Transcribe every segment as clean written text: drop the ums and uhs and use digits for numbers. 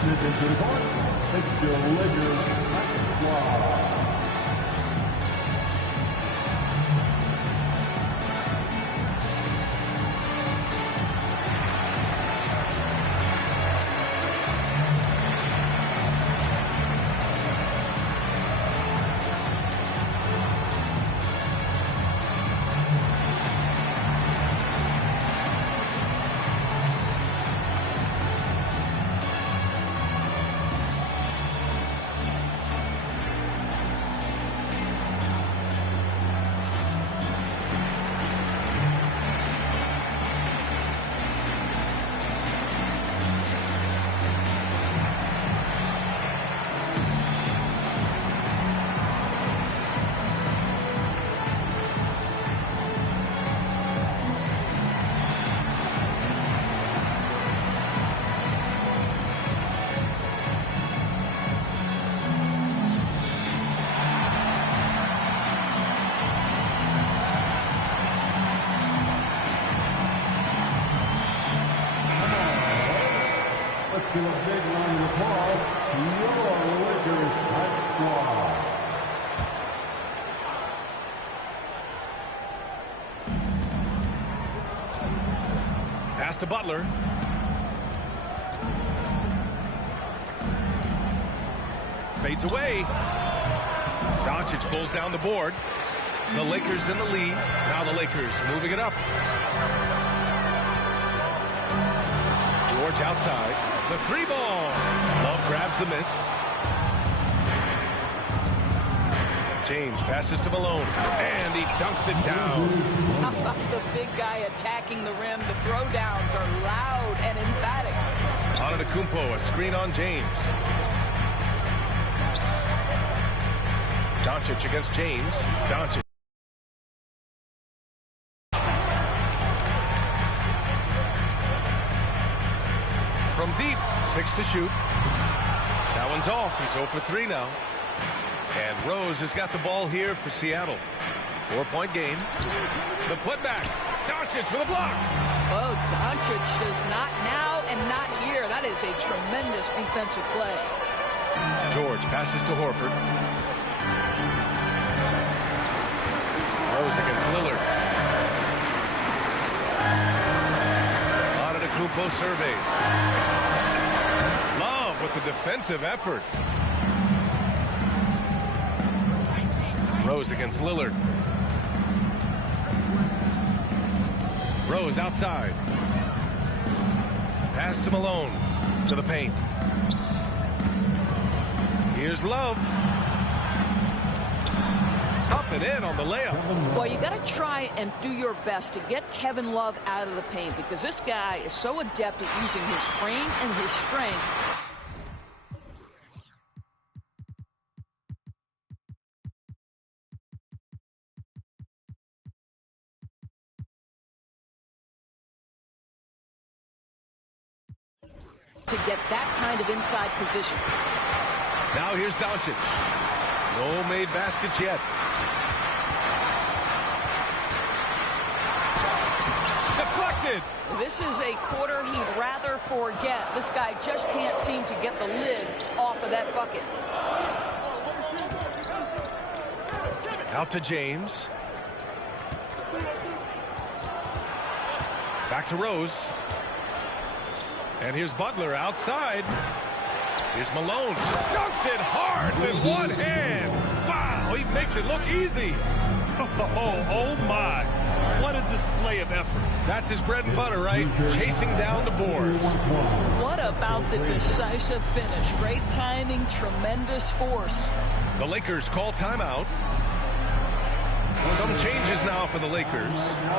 Step into the court. It's your Lakers hot squad. To a big round of applause, your Lakers hot squad. Pass to Butler. Fades away. Doncic pulls down the board. The Lakers in the lead. Now the Lakers moving it up. George outside. The three ball. Love grabs the miss. James passes to Malone. And he dunks it down. How about the big guy attacking the rim? The throwdowns are loud and emphatic. Antetokounmpo, a screen on James. Doncic against James. Doncic. From deep, 6 to shoot. That one's off. He's 0 for 3 now. And Rose has got the ball here for Seattle. 4-point game. The putback. Doncic with a block. Oh, Doncic says not now and not here. That is a tremendous defensive play. George passes to Horford. Rose against Lillard. Antetokounmpo surveys. Love with the defensive effort. Rose against Lillard. Rose outside. Pass to Malone. To the paint. Here's Love. Up and in on the layup. Well, you got to try and do your best to get Kevin Love out of the paint because this guy is so adept at using his frame and his strength. To get that kind of inside position. Now here's Doncic. No made baskets yet. Deflected. This is a quarter he'd rather forget. This guy just can't seem to get the lid off of that bucket. Out to James. Back to Rose. And here's Butler outside. Here's Malone. Dunks it hard with one hand. Wow, he makes it look easy. Oh my. What a display of effort. That's his bread and butter, right? Chasing down the boards. What about the decisive finish? Great timing, tremendous force. The Lakers call timeout. Some changes now for the Lakers.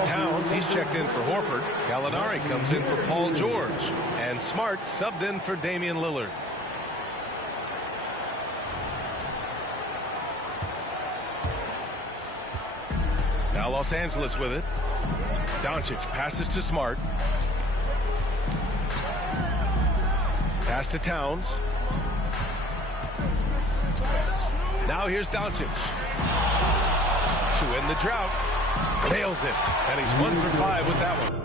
Towns, he's checked in for Horford. Gallinari comes in for Paul George. And Smart subbed in for Damian Lillard. Now Los Angeles with it. Doncic passes to Smart. Pass to Towns. Now here's Doncic. To end the drought. Nails it. And he's 1 for 5 with that one.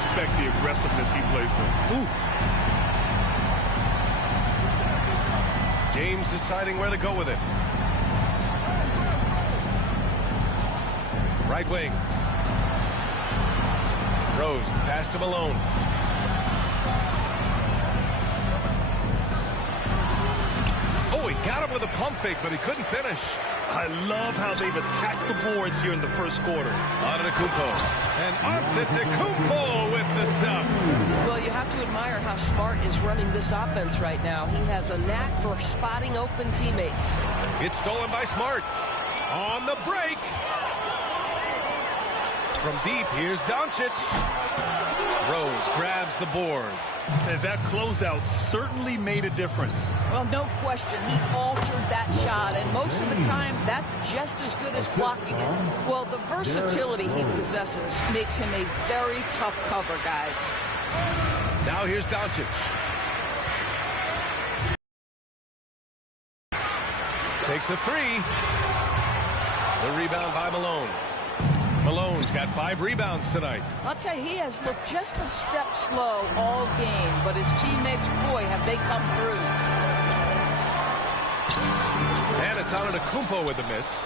respect the aggressiveness he plays with. Ooh. James deciding where to go with it. Right wing. Rose, the pass to Malone. Oh, he got him with a pump fake, but he couldn't finish. I love how they've attacked the boards here in the first quarter. Antetokounmpo. And Antetokounmpo with the stuff. Well, you have to admire how Smart is running this offense right now. He has a knack for spotting open teammates. It's stolen by Smart. On the break. From deep, here's Doncic. Rose grabs the board. And that closeout certainly made a difference. Well, no question. He altered that shot, and most of the time, that's just as good as blocking it. Well, the versatility he possesses makes him a very tough cover, guys. Now here's Doncic. Takes a three. The rebound by Malone. Malone's got 5 rebounds tonight. I'll tell you, he has looked just a step slow all game, but his teammates, boy, have they come through. And it's Antetokounmpo with the miss.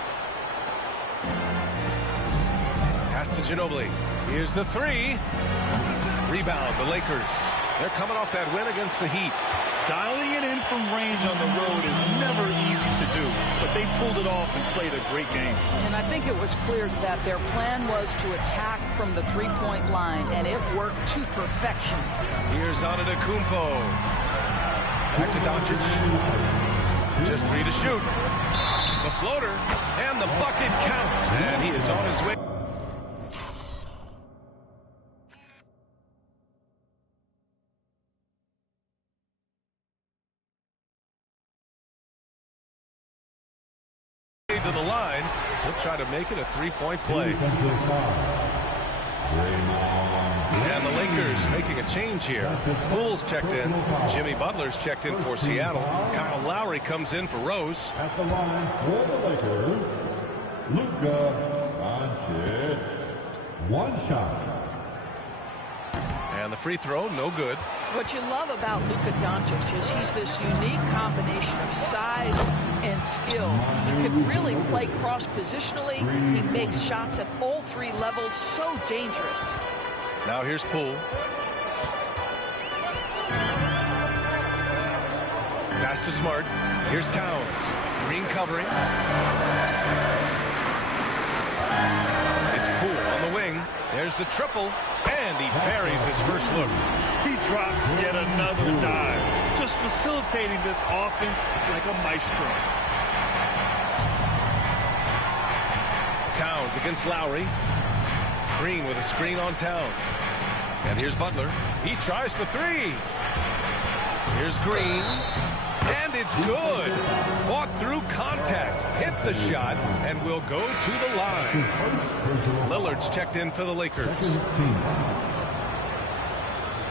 Pass to Ginobili. Here's the 3. Rebound, the Lakers. They're coming off that win against the Heat. Dialing it in from range on the road is never easy to do, but they pulled it off and played a great game. And I think it was clear that their plan was to attack from the three-point line, and it worked to perfection. Here's Antetokounmpo. Back to Doncic. Just 3 to shoot. The floater, and the bucket counts, and he is on his way. To the line. He'll try to make it a 3-point play. And the Lakers making a change here. Poole's checked in. Jimmy Butler's checked in for Seattle. Kyle Lowry comes in for Rose. At the line for the Lakers, Luka Doncic. 1 shot. And the free throw, no good. What you love about Luka Doncic is he's this unique combination of size and skill. He can really play cross-positionally. He makes shots at all 3 levels. So dangerous. Now here's Poole. Pass to Smart. Here's Towns. Green covering. It's Poole on the wing. There's the triple. And he buries his first look. He drops yet another dive, just facilitating this offense like a maestro. Towns against Lowry. Green with a screen on Towns. And here's Butler. He tries for 3. Here's Green. And it's good. Fought through contact. Hit the shot and will go to the line. Lillard's checked in for the Lakers.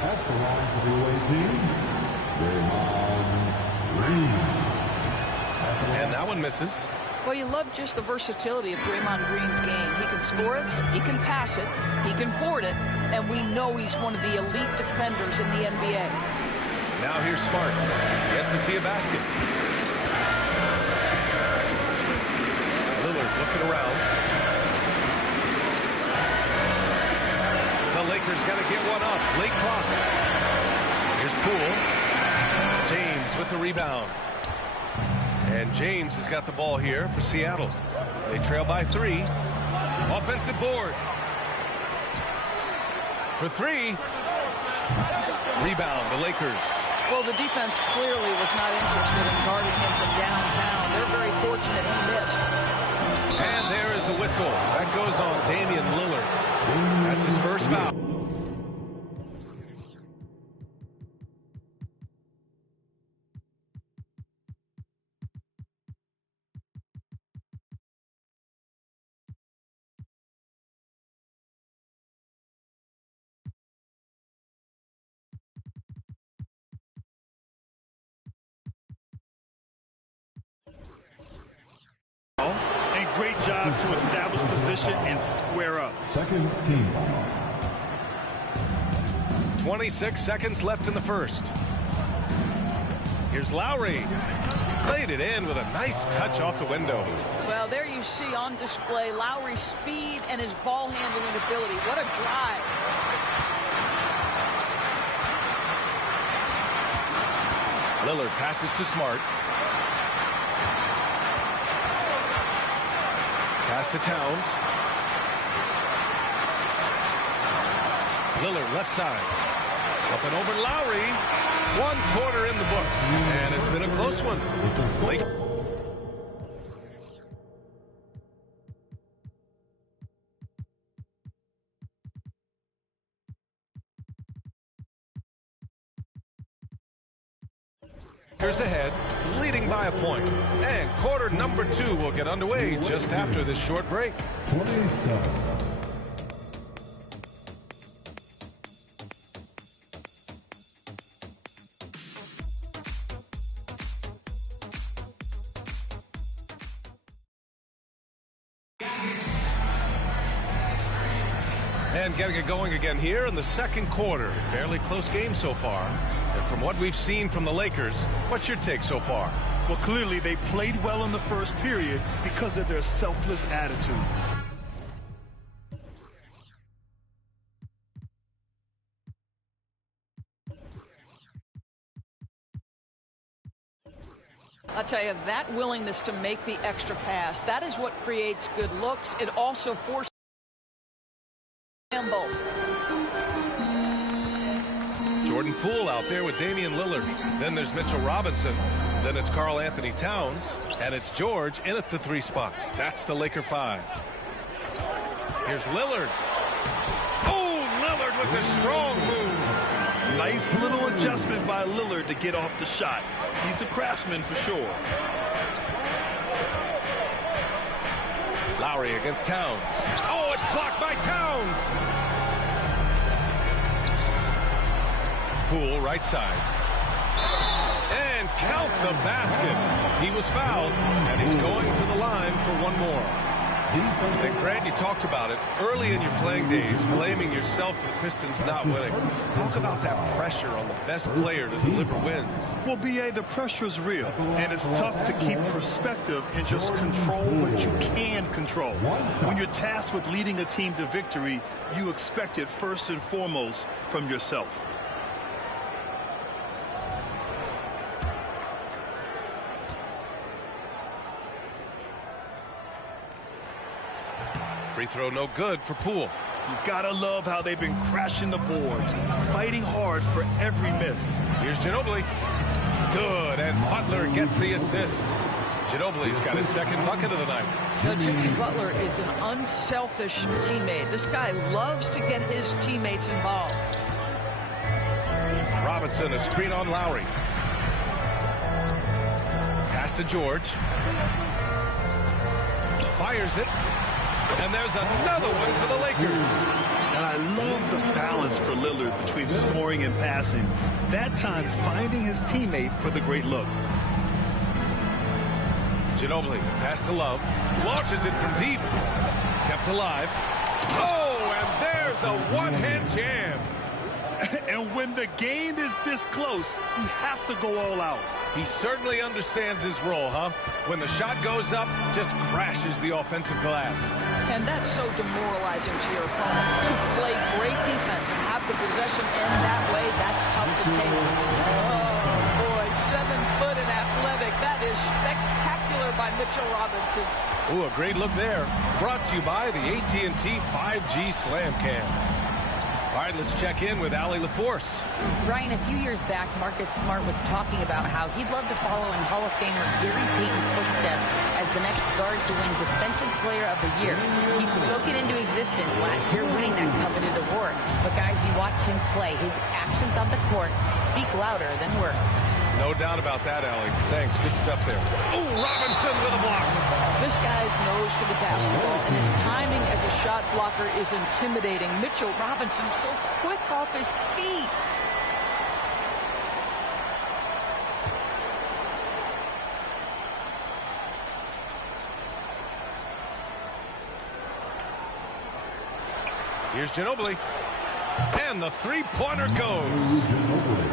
At the line for the away team, Draymond Green. And that one misses. Well, you love just the versatility of Draymond Green's game. He can score it, he can pass it, he can board it, and we know he's one of the elite defenders in the NBA. Now here's Smart. Yet to see a basket. Lillard looking around. The Lakers got to get one up. Late clock. Here's Poole. James with the rebound. And James has got the ball here for Seattle. They trail by 3. Offensive board. For 3. Rebound, the Lakers. Well, the defense clearly was not interested in guarding him from downtown. They're very fortunate he missed. And there is a whistle. That goes on Damian Lillard. That's his first foul. And great job to establish position and square up. Second team. 26 seconds left in the first. Here's Lowry. Played it in with a nice touch off the window. Well, there you see on display Lowry's speed and his ball handling ability. What a drive. Lillard passes to Smart. Pass to Towns. Lillard left side. Up and over Lowry. 1 quarter in the books. And it's been a close one. Late. Lakers ahead, leading by a point. And quarter number 2 will get underway just after this short break. 27. And getting it going again here in the second quarter. Fairly close game so far. And from what we've seen from the Lakers, what's your take so far? Well, clearly they played well in the first period because of their selfless attitude. I'll tell you, that willingness to make the extra pass, that is what creates good looks. It also forces Campbell. Jordan Poole out there with Damian Lillard. Then there's Mitchell Robinson. Then it's Karl Anthony Towns. And it's George in at the 3 spot. That's the Laker 5. Here's Lillard. Oh, Lillard with a strong move. Nice little adjustment by Lillard to get off the shot. He's a craftsman for sure. Lowry against Towns. Oh, it's blocked by Towns. Poole right side. And count the basket. He was fouled, and he's going to the line for one more. And Grant, you talked about it early in your playing days, blaming yourself for the Pistons not winning. Talk about that pressure on the best player to deliver wins. Well, B.A., the pressure is real, and it's tough to keep perspective and just control what you can control. When you're tasked with leading a team to victory, you expect it first and foremost from yourself. Free throw no good for Poole. You gotta love how they've been crashing the boards, fighting hard for every miss. Here's Ginobili. Good, and Butler gets the assist. Ginobili's got his second bucket of the night. Now, Jimmy Butler is an unselfish teammate. This guy loves to get his teammates involved. Robinson, a screen on Lowry. Pass to George. Fires it. And there's another one for the Lakers. And I love the balance for Lillard between scoring and passing. That time finding his teammate for the great look. Ginobili, pass to Love. Launches it from deep. Kept alive. Oh, and there's a one-hand jam. And when the game is this close, you have to go all out. He certainly understands his role, huh? When the shot goes up, just crashes the offensive glass. And that's so demoralizing to your opponent. To play great defense and have the possession end that way, that's tough to take. Oh, boy, 7 foot and athletic. That is spectacular by Mitchell Robinson. Ooh, a great look there. Brought to you by the AT&T 5G Slam Cam. All right, let's check in with Allie LaForce. Ryan, a few years back, Marcus Smart was talking about how he'd love to follow in Hall of Famer Gary Payton's footsteps as the next guard to win Defensive Player of the Year. He spoke it into existence last year, winning that coveted award. But guys, you watch him play. His actions on the court speak louder than words. No doubt about that, Allie. Thanks. Good stuff there. Oh, Robinson with a block. This guy's nose for the basketball, and his timing as a shot blocker is intimidating. Mitchell Robinson so quick off his feet. Here's Ginobili. And the three-pointer goes.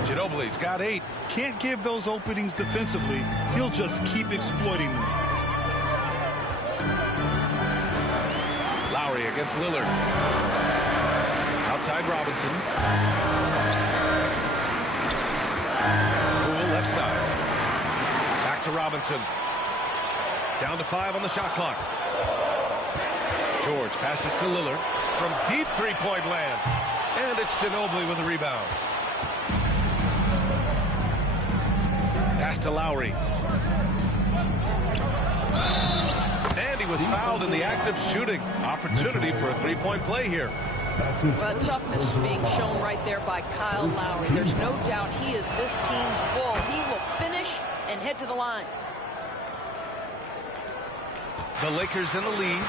Ginobili's got 8. Can't give those openings defensively. He'll just keep exploiting them. Lowry against Lillard. Outside Robinson. Poole left side. Back to Robinson. Down to 5 on the shot clock. George passes to Lillard from deep three-point land. And it's Ginobili with a rebound. Pass to Lowry. And he was fouled in the act of shooting. Opportunity for a three-point play here. Well, toughness being shown right there by Kyle Lowry. There's no doubt he is this team's bull. He will finish and head to the line. The Lakers in the lead.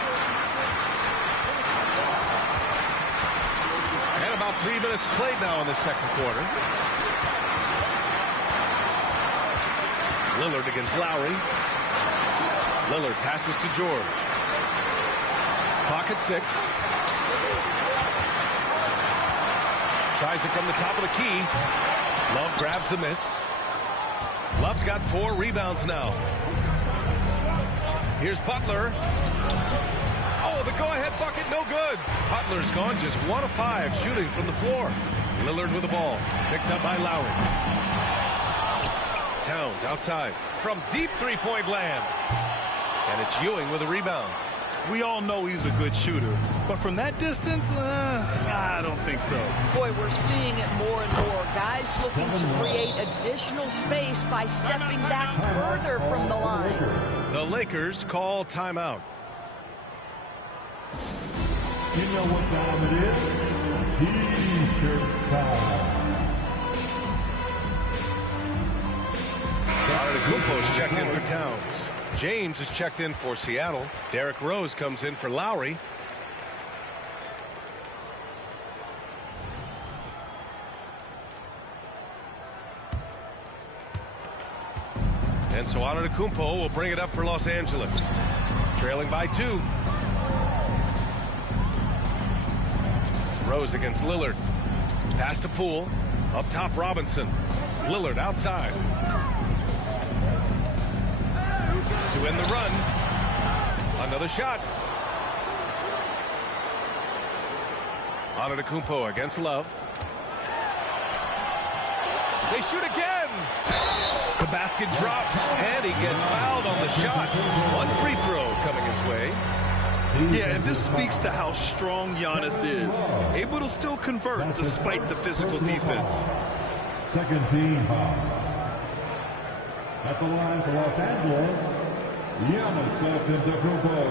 And about 3 minutes played now in the second quarter. Lillard against Lowry. Lillard passes to George. Clock at 6. Tries it from the top of the key. Love grabs the miss. Love's got 4 rebounds now. Here's Butler. Oh, the go-ahead bucket, no good. Butler's gone just 1 of 5 shooting from the floor. Lillard with the ball. Picked up by Lowry. Towns outside from deep three-point land. And it's Ewing with a rebound. We all know he's a good shooter, but from that distance, I don't think so. Boy, we're seeing it more and more. Guys looking to create additional space by stepping back further from the line. The Lakers call timeout. You know what time it is? T-shirt time. Antetokounmpo's checked in for Towns. James is checked in for Seattle. Derrick Rose comes in for Lowry. And so Antetokounmpo will bring it up for Los Angeles. Trailing by 2. Rose against Lillard. Pass to Poole. Up top Robinson. Lillard outside. To end the run. Another shot. Antetokounmpo against Love. They shoot again. The basket drops, and he gets fouled on the shot. 1 free throw coming his way. Yeah, and this speaks to how strong Giannis is. Able to still convert despite the physical defense. Second team foul. At the line for Los Angeles, Giannis Antetokounmpo.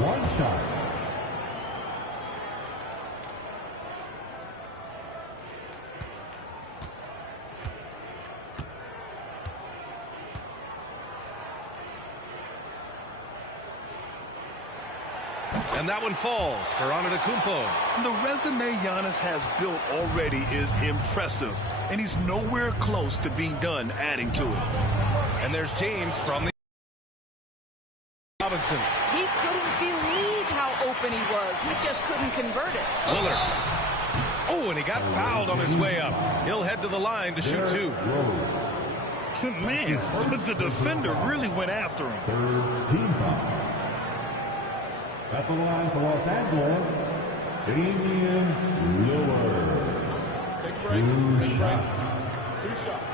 1 shot. And that one falls for Antetokounmpo. The resume Giannis has built already is impressive, and he's nowhere close to being done adding to it. And there's James from the Robinson. He couldn't believe how open he was. He just couldn't convert it. Lillard. Oh, and he got fouled on his way up. He'll head to the line to shoot 2. Man, but the defender really went after him. Third team foul. At the line for Los Angeles, Damian Lillard. Take a break. 2 shots. 2 shots.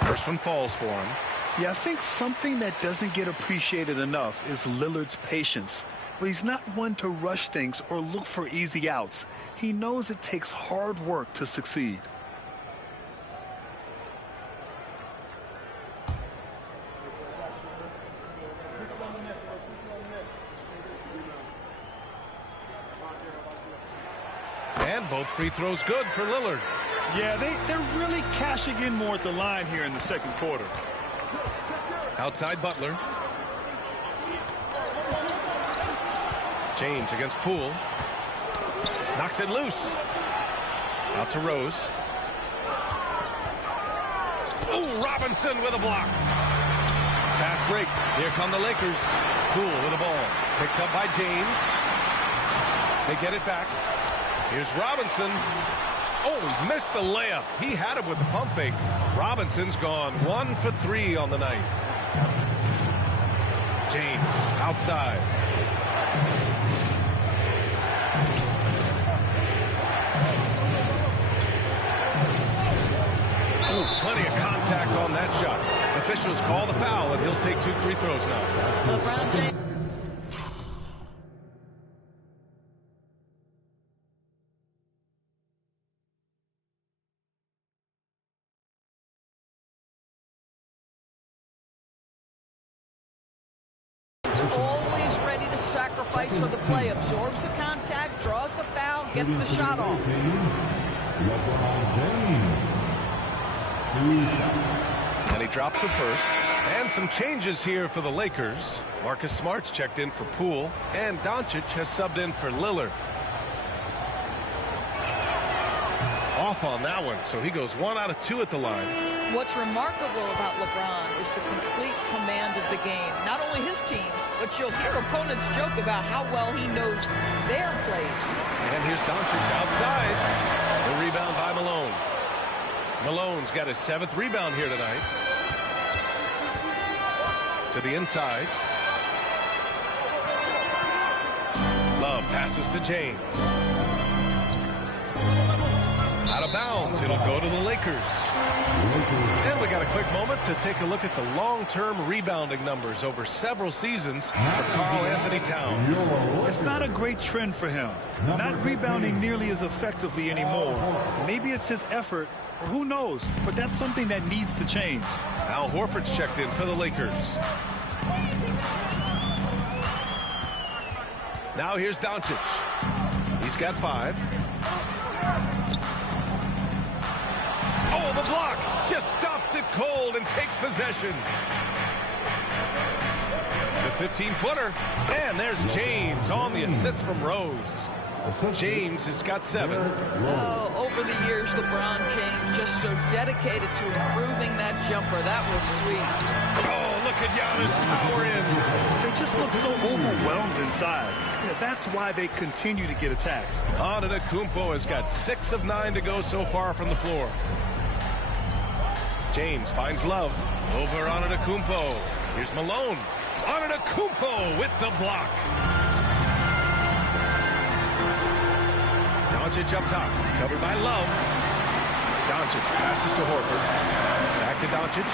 First one falls for him. Yeah, I think something that doesn't get appreciated enough is Lillard's patience. But he's not one to rush things or look for easy outs. He knows it takes hard work to succeed. And both free throws good for Lillard. Yeah, they're really cashing in more at the line here in the second quarter. Outside Butler. James against Poole. Knocks it loose. Out to Rose. Oh, Robinson with a block. Fast break. Here come the Lakers. Poole with the ball. Picked up by James. They get it back. Here's Robinson. Oh, he missed the layup. He had it with the pump fake. Robinson's gone 1 for 3 on the night. James outside. Ooh, plenty of contact on that shot. Officials call the foul, and he'll take 2 free throws now. LeBron James. Always ready to sacrifice for the play. Absorbs the contact, draws the foul, gets the shot off. LeBron James. And he drops it first. And some changes here for the Lakers. Marcus Smart's checked in for Poole, and Doncic has subbed in for Lillard. Off on that one, so he goes 1 out of 2 at the line. What's remarkable about LeBron is the complete command of the game. Not only his team, but you'll hear opponents joke about how well he knows their plays. And here's Doncic outside. The rebound by Malone. Malone's got his 7th rebound here tonight. To the inside. Love passes to James. Out of bounds. It'll go to the Lakers. And we got a quick moment to take a look at the long-term rebounding numbers over several seasons for Karl Anthony Towns. It's not a great trend for him. Not rebounding nearly as effectively anymore. Maybe it's his effort. Who knows? But that's something that needs to change. Al Horford's checked in for the Lakers. Now here's Doncic. He's got 5. Oh, the block just stops it cold and takes possession. The 15-footer. And there's James on the assist from Rose. James has got 7. Oh, over the years, LeBron James just so dedicated to improving that jumper. That was sweet. Oh, look at Giannis power in. They just look so overwhelmed inside. Yeah, that's why they continue to get attacked. Antetokounmpo has got 6 of 9 to go so far from the floor. James finds Love over Antetokounmpo. Here's Malone. Antetokounmpo with the block. Doncic up top, covered by Love. Doncic passes to Horford. Back to Doncic.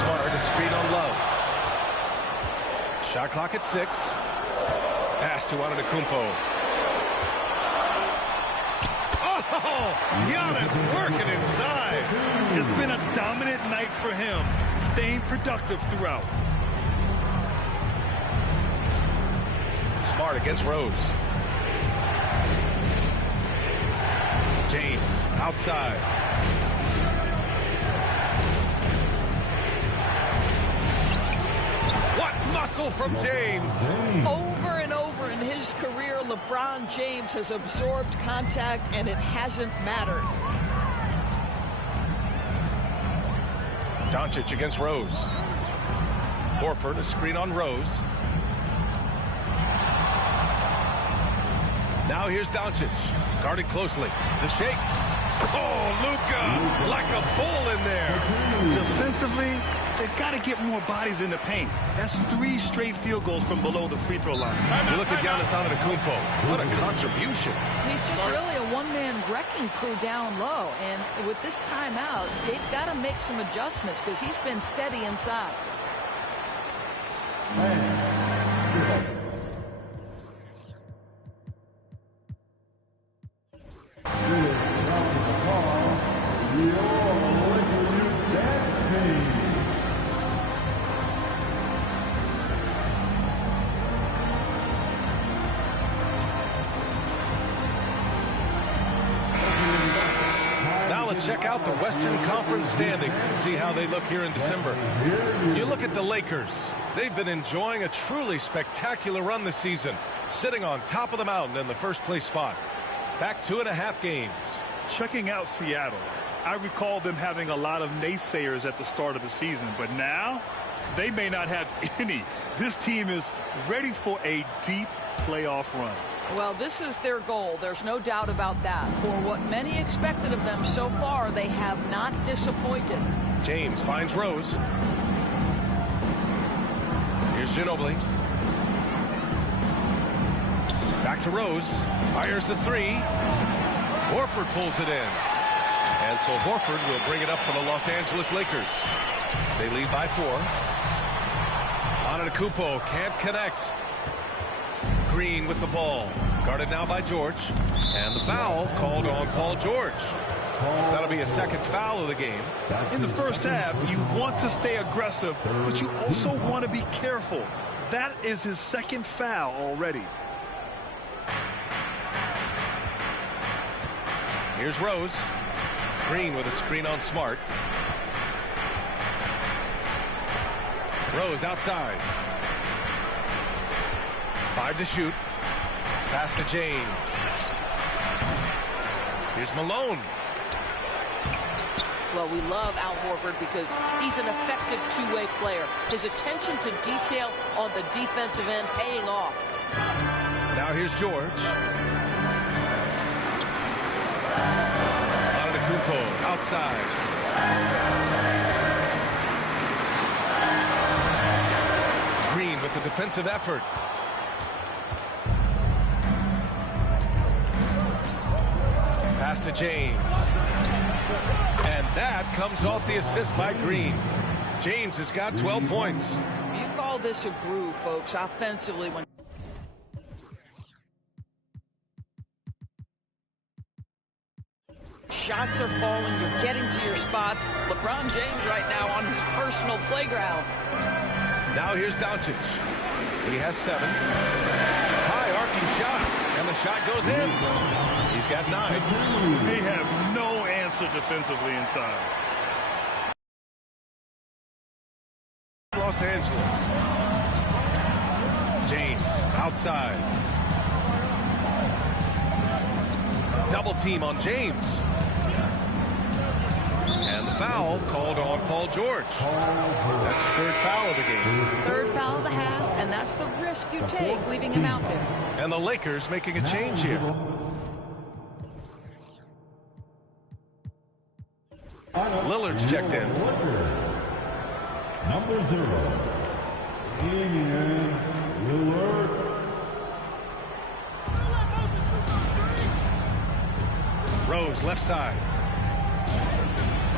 Smart, a screen on Love. Shot clock at 6. Pass to Antetokounmpo. Oh, Giannis working inside. It's been a dominant night for him, staying productive throughout. Smart against Rose. James outside. What muscle from James. Over and over in his career, LeBron James has absorbed contact, and it hasn't mattered. Doncic against Rose. Horford, a screen on Rose. Now here's Doncic, guarded closely. The shake. Oh, Luka, like a bull in there. Defensively, they've got to get more bodies in the paint. That's 3 straight field goals from below the free throw line. You look at Giannis Antetokounmpo. What a contribution. He's just really a one-man wrecking crew down low. And with this timeout, they've got to make some adjustments because he's been steady inside. Let's check out the Western Conference standings and see how they look here in December. You look at the Lakers. They've been enjoying a truly spectacular run this season, sitting on top of the mountain in the first place spot. Back 2.5 games. Checking out Seattle, I recall them having a lot of naysayers at the start of the season, but now they may not have any. This team is ready for a deep playoff run. Well, this is their goal. There's no doubt about that. For what many expected of them so far, they have not disappointed. James finds Rose. Here's Ginobili. Back to Rose. Fires the three. Horford pulls it in. And so Horford will bring it up for the Los Angeles Lakers. They lead by 4. Antetokounmpo can't connect. Green with the ball. Guarded now by George. And the foul called on Paul George. That'll be a second foul of the game. In the first half, you want to stay aggressive, but you also want to be careful. That is his second foul already. Here's Rose. Green with a screen on Smart. Rose outside. 5 to shoot. Pass to James. Here's Malone. Well, we love Al Horford because he's an effective two-way player. His attention to detail on the defensive end paying off. Now here's George. Antetokounmpo outside. Green with the defensive effort. Pass to James. And that comes off the assist by Green. James has got 12 points. You call this a groove, folks, offensively. When shots are falling, you're getting to your spots. LeBron James right now on his personal playground. Now here's Doncic. He has 7. High arcing shot, and the shot goes in. He's got 9. They have no answer defensively inside. Los Angeles. James outside. Double team on James. And the foul called on Paul George. That's his 3rd foul of the game. 3rd foul of the half, and that's the risk you take leaving him out there. And the Lakers making a change here. Lillard's checked in. Number 0, Damian Lillard. Rose left side.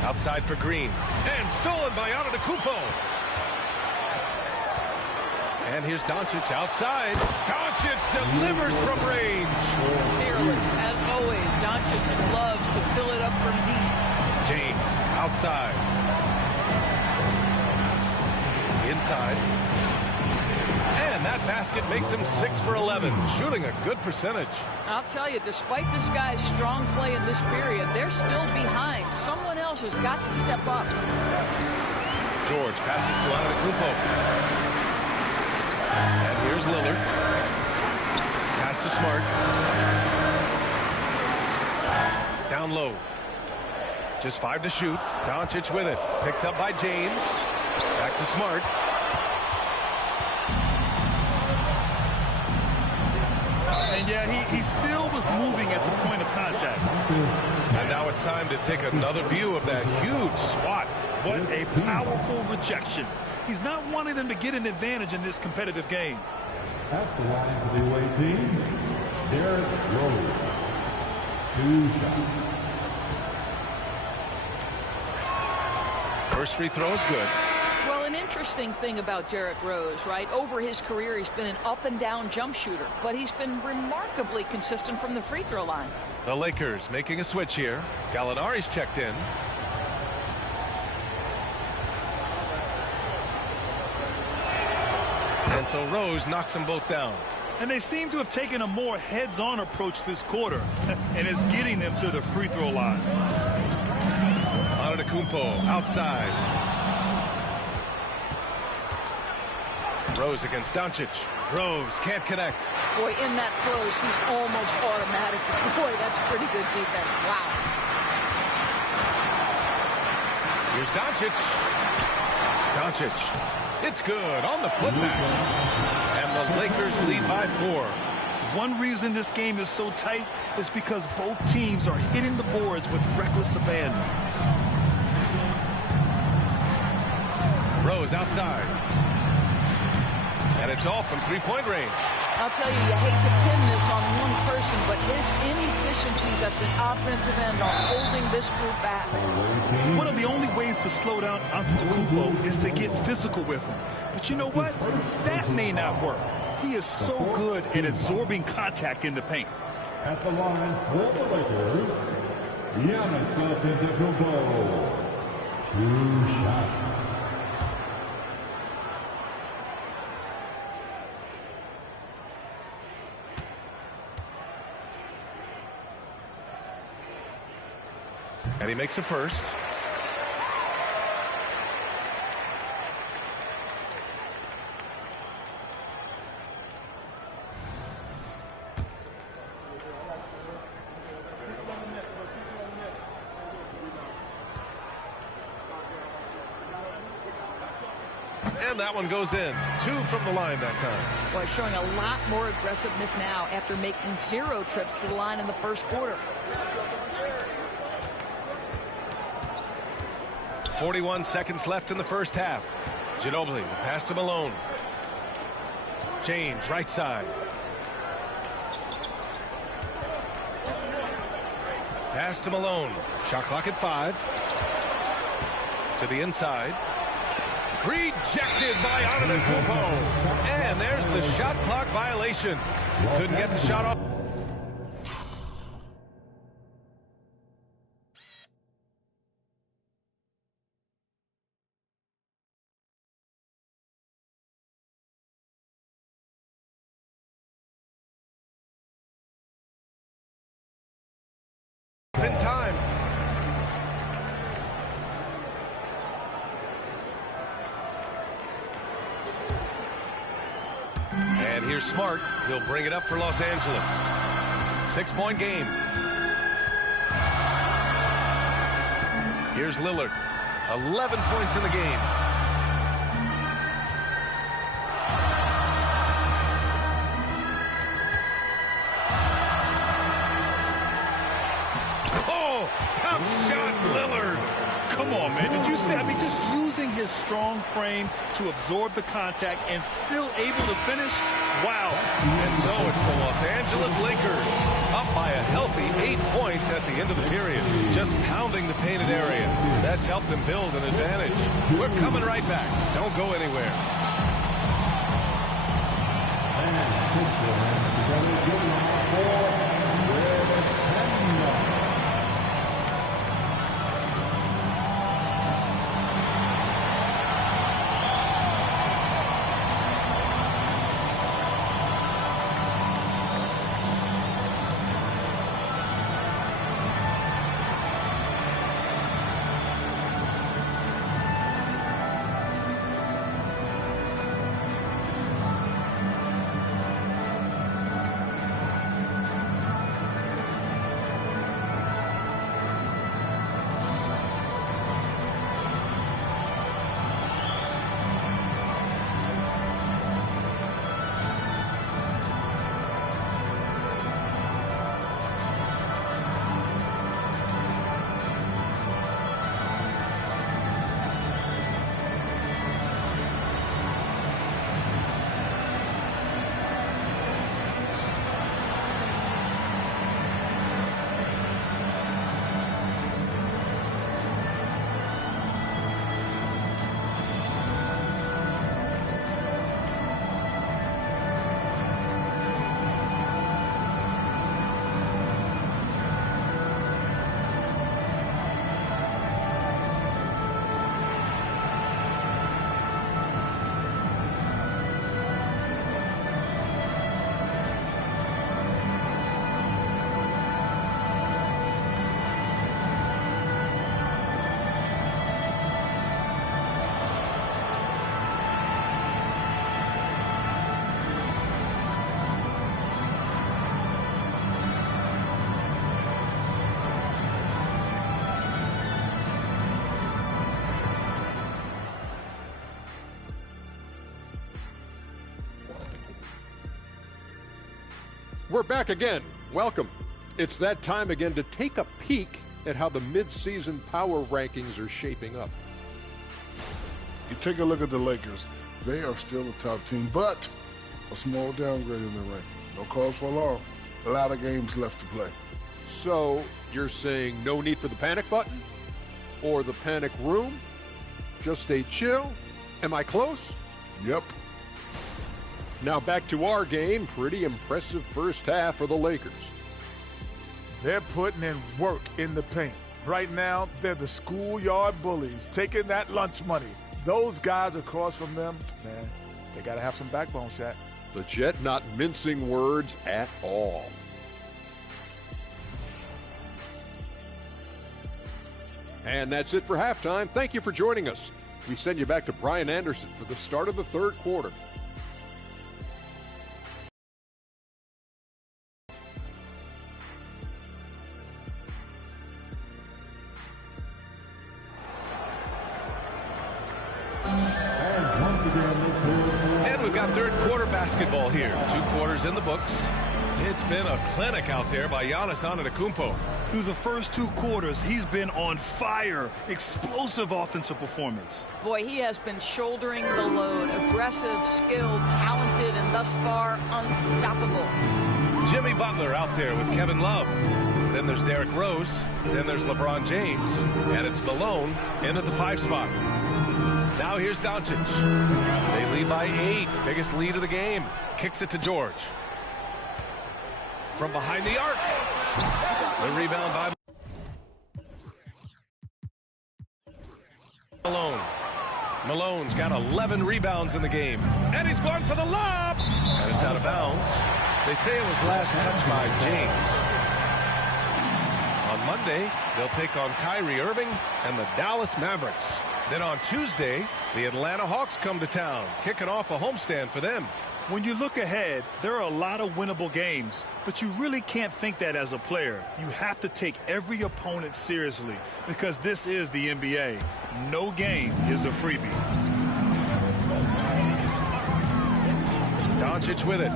Outside for Green. And stolen by Antetokounmpo. And here's Doncic outside. Doncic delivers from range. Fearless, as always. Doncic loves to fill it up from deep. James outside. Inside. And that basket makes him 6 for 11, shooting a good percentage. I'll tell you, despite this guy's strong play in this period, they're still behind. Someone else has got to step up. George passes to Antetokounmpo. And here's Lillard. Pass to Smart. Down low. Just 5 to shoot. Doncic with it. Picked up by James. Back to Smart. And yeah, he still was moving at the point of contact. And now it's time to take another view of that huge swat. What a powerful rejection. He's not wanting them to get an advantage in this competitive game. At the line for the away team, Derrick Rose. 2 shots. First free throw is good. Well, an interesting thing about Derrick Rose, right? Over his career, he's been an up-and-down jump shooter, but he's been remarkably consistent from the free throw line. The Lakers making a switch here. Gallinari's checked in. And so Rose knocks them both down. And they seem to have taken a more heads-on approach this quarter, and it's getting them to the free throw line. Antetokounmpo outside. Rose against Doncic. Rose can't connect. Boy, in that close, he's almost automatic. Boy, that's pretty good defense. Wow. Here's Doncic. Doncic. It's good on the putback. And the Lakers lead by 4. One reason this game is so tight is because both teams are hitting the boards with reckless abandon. Rose outside. And it's off from three-point range. I'll tell you, you hate to pin this on one person, but his inefficiencies at the offensive end are holding this group back. One of the only ways to slow down Antetokounmpo is to get physical with him. But you know what? That may not work. He is so good at absorbing contact in the paint. At the line for the Lakers, Giannis Antetokounmpo. 2 shots. And he makes the first. And that one goes in. 2 from the line that time. Boy, showing a lot more aggressiveness now after making 0 trips to the line in the first quarter. 41 seconds left in the first half. Ginobili, the pass to Malone. James, right side. Pass to Malone. Shot clock at 5. To the inside. Rejected by Antetokounmpo. And there's the shot clock violation. Couldn't get the shot off. In time. And here's Smart. He'll bring it up for Los Angeles. 6-point game. Here's Lillard. 11 points in the game. Oh, tough shot, Lillard. Come on, man. Did you see? I mean, just using his strong frame to absorb the contact and still able to finish. Wow. And so it's the Los Angeles Lakers up by a healthy 8 points at the end of the period. Just pounding the painted area. That's helped them build an advantage. We're coming right back. Don't go anywhere. We're back again. Welcome. It's that time again to take a peek at how the mid-season power rankings are shaping up. You take a look at the Lakers. They are still the top team, but a small downgrade in the ranking. No cause for alarm. A lot of games left to play. So you're saying no need for the panic button? Or the panic room? Just stay chill? Am I close? Yep. Now back to our game. Pretty impressive first half for the Lakers. They're putting in work in the paint. Right now, they're the schoolyard bullies, taking that lunch money. Those guys across from them, man, they got to have some backbone, Shaq. The Jet not mincing words at all. And that's it for halftime. Thank you for joining us. We send you back to Brian Anderson for the start of the third quarter. And we've got third quarter basketball here. 2 quarters in the books. It's been a clinic out there by Giannis Antetokounmpo. Through the first 2 quarters, he's been on fire. Explosive offensive performance. Boy, he has been shouldering the load. Aggressive, skilled, talented, and thus far unstoppable. Jimmy Butler out there with Kevin Love. Then there's Derrick Rose. Then there's LeBron James. And it's Malone in at the 5 spot. Now here's Doncic. They lead by 8. Biggest lead of the game. Kicks it to George. From behind the arc. The rebound by Malone. Malone's got 11 rebounds in the game. And he's going for the lob. And it's out of bounds. They say it was last touched by James. On Monday, they'll take on Kyrie Irving and the Dallas Mavericks. Then on Tuesday, the Atlanta Hawks come to town, kicking off a homestand for them. When you look ahead, there are a lot of winnable games, but you really can't think that as a player. You have to take every opponent seriously because this is the NBA. No game is a freebie. Doncic with it.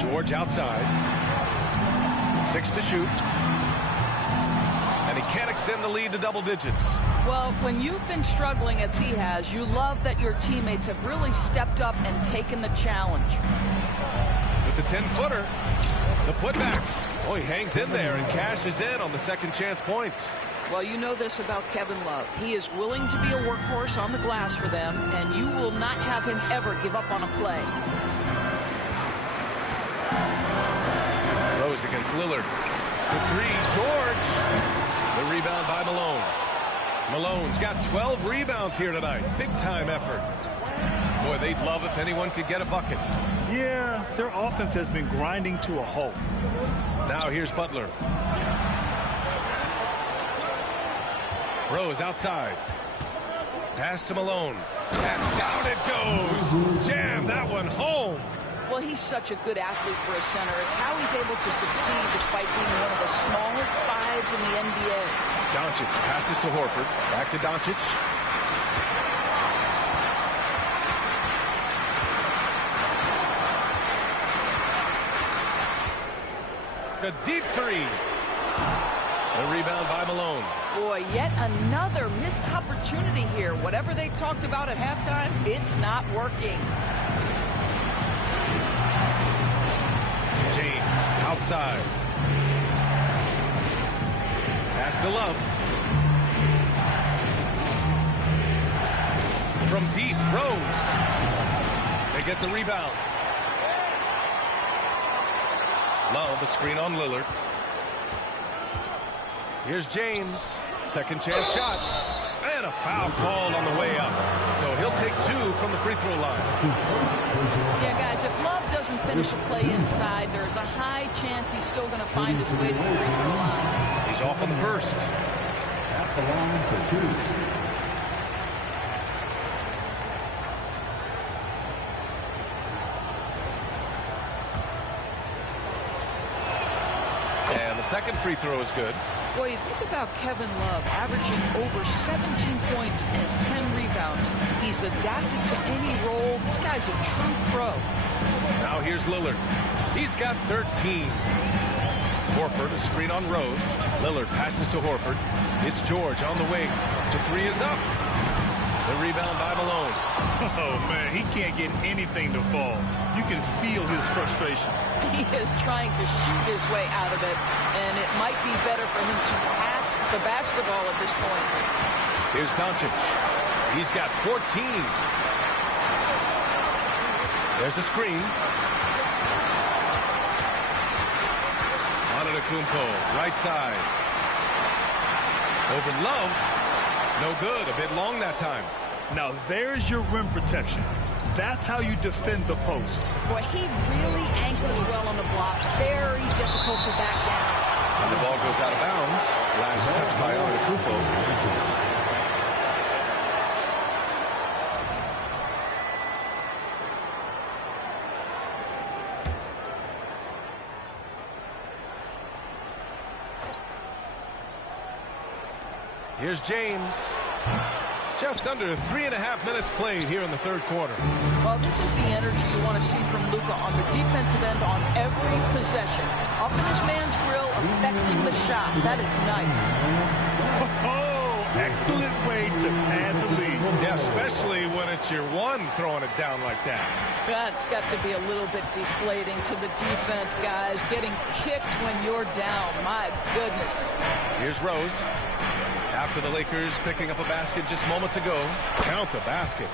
George outside. 6 to shoot. And he can't extend the lead to double digits. Well, when you've been struggling as he has, you love that your teammates have really stepped up and taken the challenge. With the 10-footer, the putback. Oh, he hangs in there and cashes in on the second chance points. Well, you know this about Kevin Love. He is willing to be a workhorse on the glass for them, and you will not have him ever give up on a play. Rose against Lillard. The 3, George. The rebound by Malone. Malone's got 12 rebounds here tonight. Big-time effort. Boy, they'd love if anyone could get a bucket. Yeah, their offense has been grinding to a halt. Now here's Butler. Rose outside. Pass to Malone. And down it goes. Jam that one home. Well, he's such a good athlete for a center. It's how he's able to succeed despite being one of the smallest 5s in the NBA. Doncic passes to Horford. Back to Doncic. A deep 3. The rebound by Malone. Boy, yet another missed opportunity here. Whatever they talked about at halftime, it's not working. James outside. Pass to Love. From deep, Rose. They get the rebound. Love, a screen on Lillard. Here's James. Second chance shot. And a foul called on the way up. So he'll take 2 from the free throw line. Yeah, guys, if Love doesn't finish a play inside, there's a high chance he's still going to find his way to the free throw line. He's off on the first. At the line for 2. second free throw is good. Boy, you think about Kevin Love averaging over 17 points and 10 rebounds. He's adapted to any role. This guy's a true pro. Now here's Lillard. He's got 13. Horford, a screen on Rose. Lillard passes to Horford. It's George on the wing. The three is up. The rebound by Malone. Oh, man, he can't get anything to fall. You can feel his frustration. He is trying to shoot his way out of it, and it might be better for him to pass the basketball at this point. Here's Doncic. He's got 14. There's a screen. Antetokounmpo, right side. Over Love. No good. A bit long that time. Now, there's your rim protection. That's how you defend the post. Boy, he really anchors well on the block. Very difficult to back down. And the ball goes out of bounds. Last touch by Antetokounmpo. Here's James. Just under 3.5 minutes played here in the third quarter. Well, this is the energy you want to see from Luka on the defensive end on every possession. Up in his man's grill, affecting the shot. That is nice. Oh, excellent way to pad the lead. Yeah, especially when it's your one throwing it down like that. That's got to be a little bit deflating to the defense, guys. Getting kicked when you're down. My goodness. Here's Rose. After the Lakers picking up a basket just moments ago. Count the basket.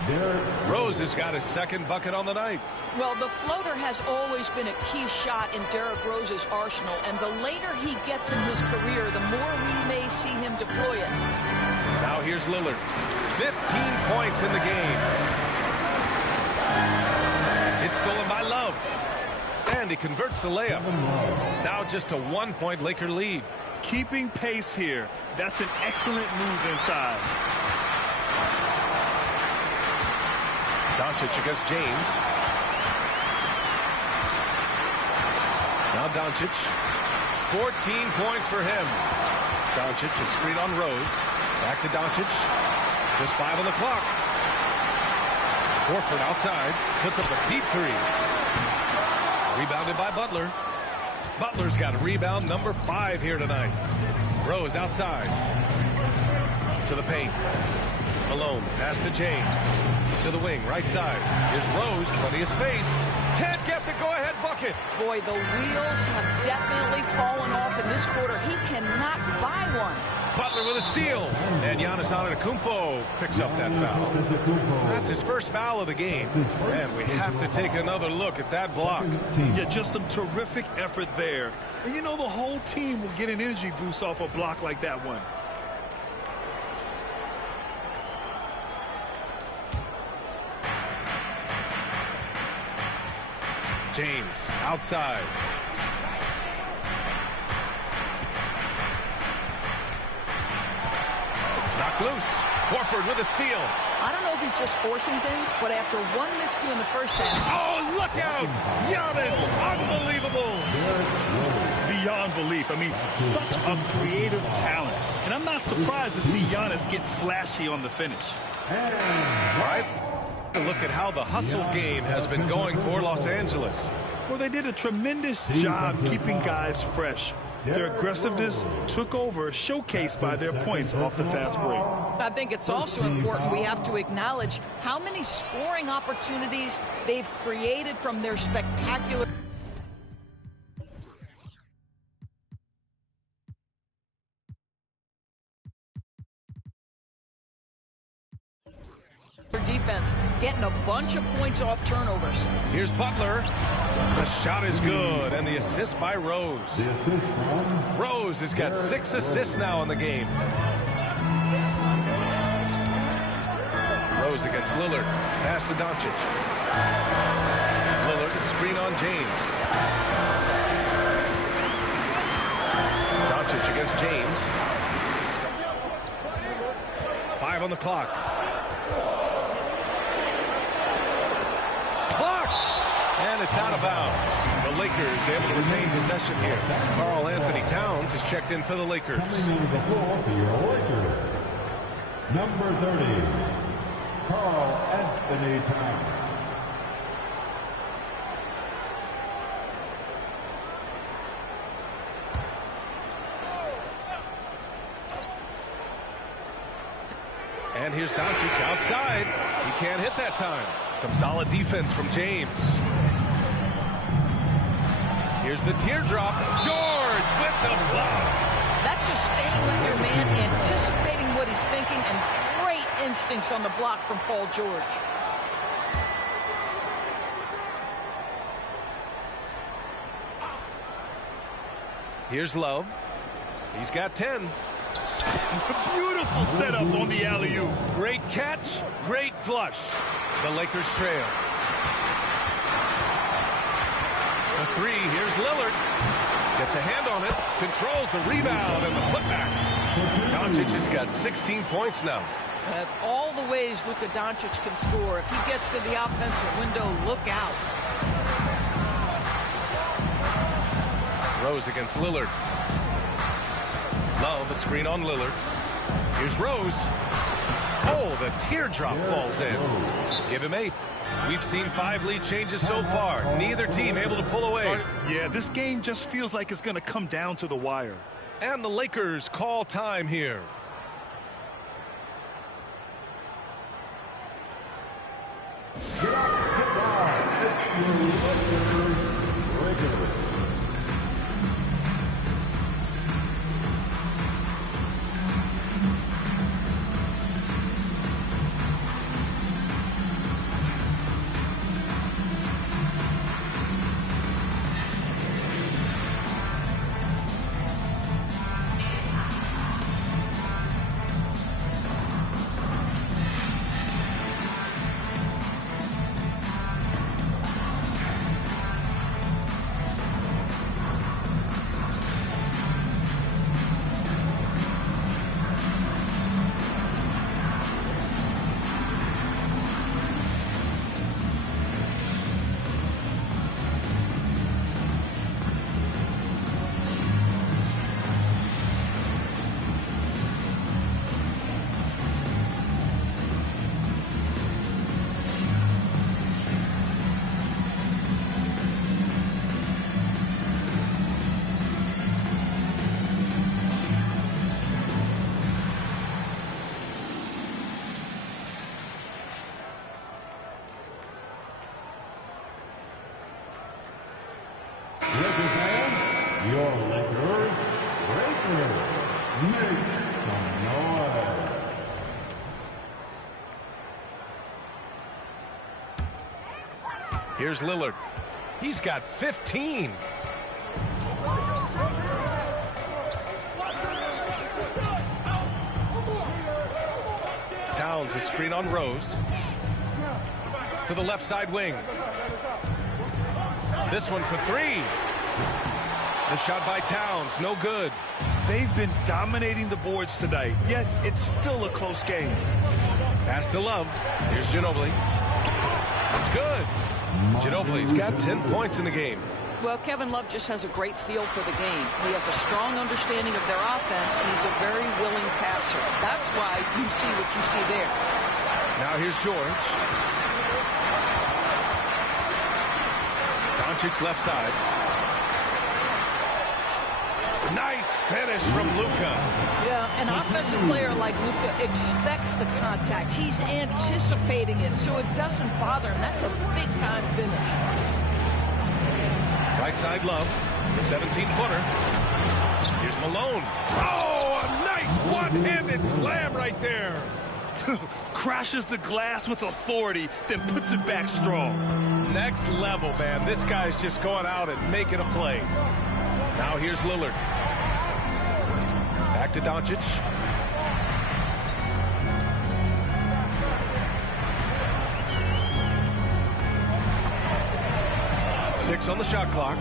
Rose has got his second bucket on the night. Well, the floater has always been a key shot in Derrick Rose's arsenal, and the later he gets in his career, the more we may see him deploy it. Now here's Lillard. 15 points in the game. It's stolen by Love. And he converts the layup. Now just a 1-point Laker lead. Keeping pace here. That's an excellent move inside. Doncic against James. Now Doncic. 14 points for him. Doncic, a screen on Rose. Back to Doncic. Just 5 on the clock. Horford outside. Puts up a deep three. Rebounded by Butler. Butler's got a rebound number 5 here tonight. Rose outside. To the paint. Malone, pass to James. To the wing, right side. Here's Rose, plenty of space. Can't get the go-ahead bucket. Boy, the wheels have definitely fallen off in this quarter. He cannot buy one. Butler with a steal. And Giannis Antetokounmpo picks up that foul. That's his first foul of the game. And we have to take another look at that block. Yeah, just some terrific effort there. And you know the whole team will get an energy boost off a block like that one. James outside. Knocked loose. Horford with a steal. I don't know if he's just forcing things, but after one miscue in the first half. Oh, look out! Giannis, unbelievable! Beyond belief. I mean, such a creative talent. And I'm not surprised to see Giannis get flashy on the finish. All right. Look at how the hustle game has been going for Los Angeles. Well, they did a tremendous job keeping guys fresh. Their aggressiveness took over, showcased by their points off the fast break. I think it's also important we have to acknowledge how many scoring opportunities they've created from their spectacular defense, getting a bunch of points off turnovers. Here's Butler. The shot is good, and the assist by Rose. Rose has got 6 assists now in the game. Rose against Lillard. Pass to Doncic. Lillard, screen on James. Doncic against James. 5 on the clock. Blocked! And it's out of bounds. The Lakers able to retain possession here. Karl Anthony Towns has checked in for the Lakers. Coming into the floor for your Lakers, number 30, Karl Anthony Towns. And here's Doncic outside. He can't hit that time. Some solid defense from James. Here's the teardrop. George with the block. That's just staying with your man, anticipating what he's thinking, and great instincts on the block from Paul George. Here's Love. He's got 10. Beautiful setup on the alley-oop. Great catch, great flush. The Lakers trail. The three, here's Lillard. Gets a hand on it, controls the rebound and the putback. Doncic has got 16 points now. All the ways Luka Doncic can score. If he gets to the offensive window, look out. Rose against Lillard. Love, a screen on Lillard. Here's Rose. Oh, the teardrop falls in. Give him 8. We've seen 5 lead changes so far. Neither team able to pull away. Yeah, this game just feels like it's going to come down to the wire. And the Lakers call time here. Get up, get down. It's your Lakers regular. Your Lakers breakers. Make some noise. Here's Lillard. He's got 15. Towns, a screen on Rose. To the left side wing. This one for 3. The shot by Towns, no good. They've been dominating the boards tonight, yet it's still a close game. Pass to Love. Here's Ginobili. It's good. Ginobili's got 10 points in the game. Well, Kevin Love just has a great feel for the game. He has a strong understanding of their offense, and he's a very willing passer. That's why you see what you see there. Now here's George. Doncic left side. Nice finish from Luka. Yeah, an offensive player like Luka expects the contact. He's anticipating it, so it doesn't bother him. That's a big-time finish. Right side Love, the 17-footer. Here's Malone. Oh, a nice one-handed slam right there. Crashes the glass with authority, then puts it back strong. Next level, man. This guy's just going out and making a play. Now here's Lillard. Back to Doncic. Six on the shot clock.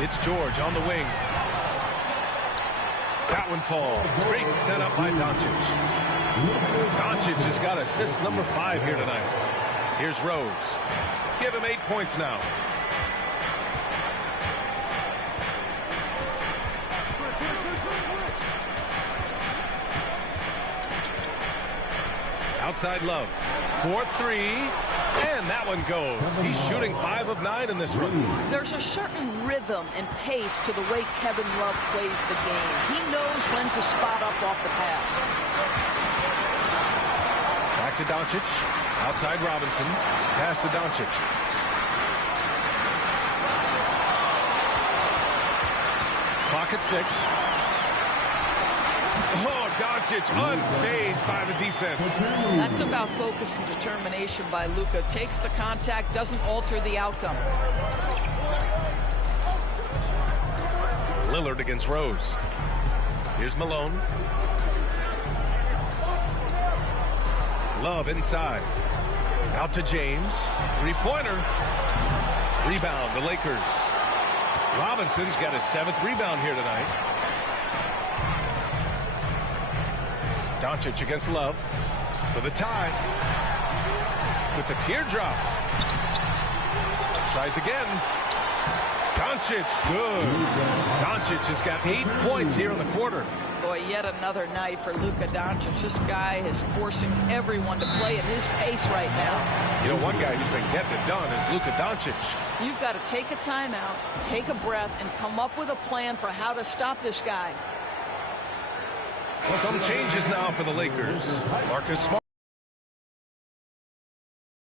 It's George on the wing. That one falls. Great setup by Doncic. Doncic has got assist number 5 here tonight. Here's Rose. Give him 8 points now. Outside Love. 4-3. And that one goes. He's shooting 5 of 9 in this one. There's a certain rhythm and pace to the way Kevin Love plays the game. He knows when to spot up off the pass. Back to Doncic. Outside Robinson. Pass to Doncic. Clock at 6. Oh, Doncic unfazed by the defense. That's about focus and determination by Luka. Takes the contact, doesn't alter the outcome. Lillard against Rose. Here's Malone. Love inside. Out to James. Three-pointer. Rebound, the Lakers. Robinson's got his 7th rebound here tonight. Doncic against Love for the tie. With the teardrop. Tries again. Doncic, good. Doncic has got 8 points here in the quarter. Boy, yet another night for Luka Doncic. This guy is forcing everyone to play at his pace right now. You know, one guy who's been getting it done is Luka Doncic. You've got to take a timeout, take a breath, and come up with a plan for how to stop this guy. Well, some changes now for the Lakers. Marcus Smart.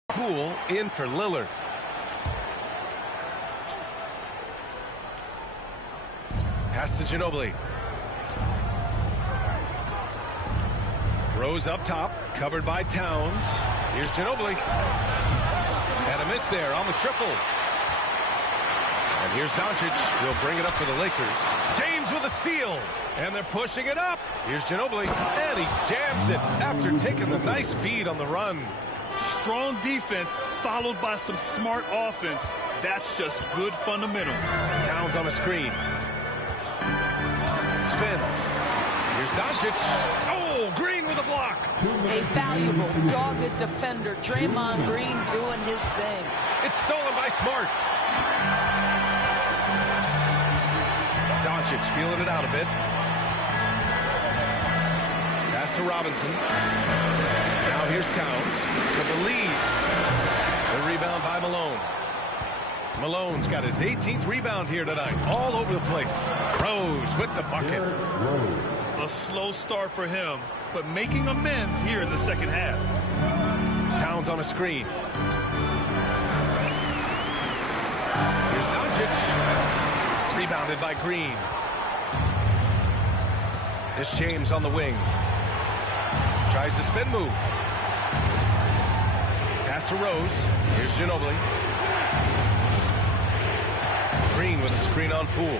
Poole in for Lillard. Pass to Ginobili. Rose up top, covered by Towns. Here's Ginobili. And a miss there on the triple. And here's Doncic. He'll bring it up for the Lakers. James with a steal. And they're pushing it up. Here's Ginobili. And he jams it after taking the nice feed on the run. Strong defense followed by some smart offense. That's just good fundamentals. Towns on a screen. Spins. Here's Doncic. Oh, Green with a block. A valuable, dogged defender. Draymond Green doing his thing. It's stolen by Smart. Doncic feeling it out a bit. Pass to Robinson. Now here's Towns to the lead. The rebound by Malone. Malone's got his 18th rebound here tonight. All over the place. Rose with the bucket. A slow start for him, but making amends here in the second half. Towns on a screen. Here's Doncic. Rebounded by Green. This James on the wing. Tries the spin move. Pass to Rose. Here's Ginobili. Green with a screen on Poole.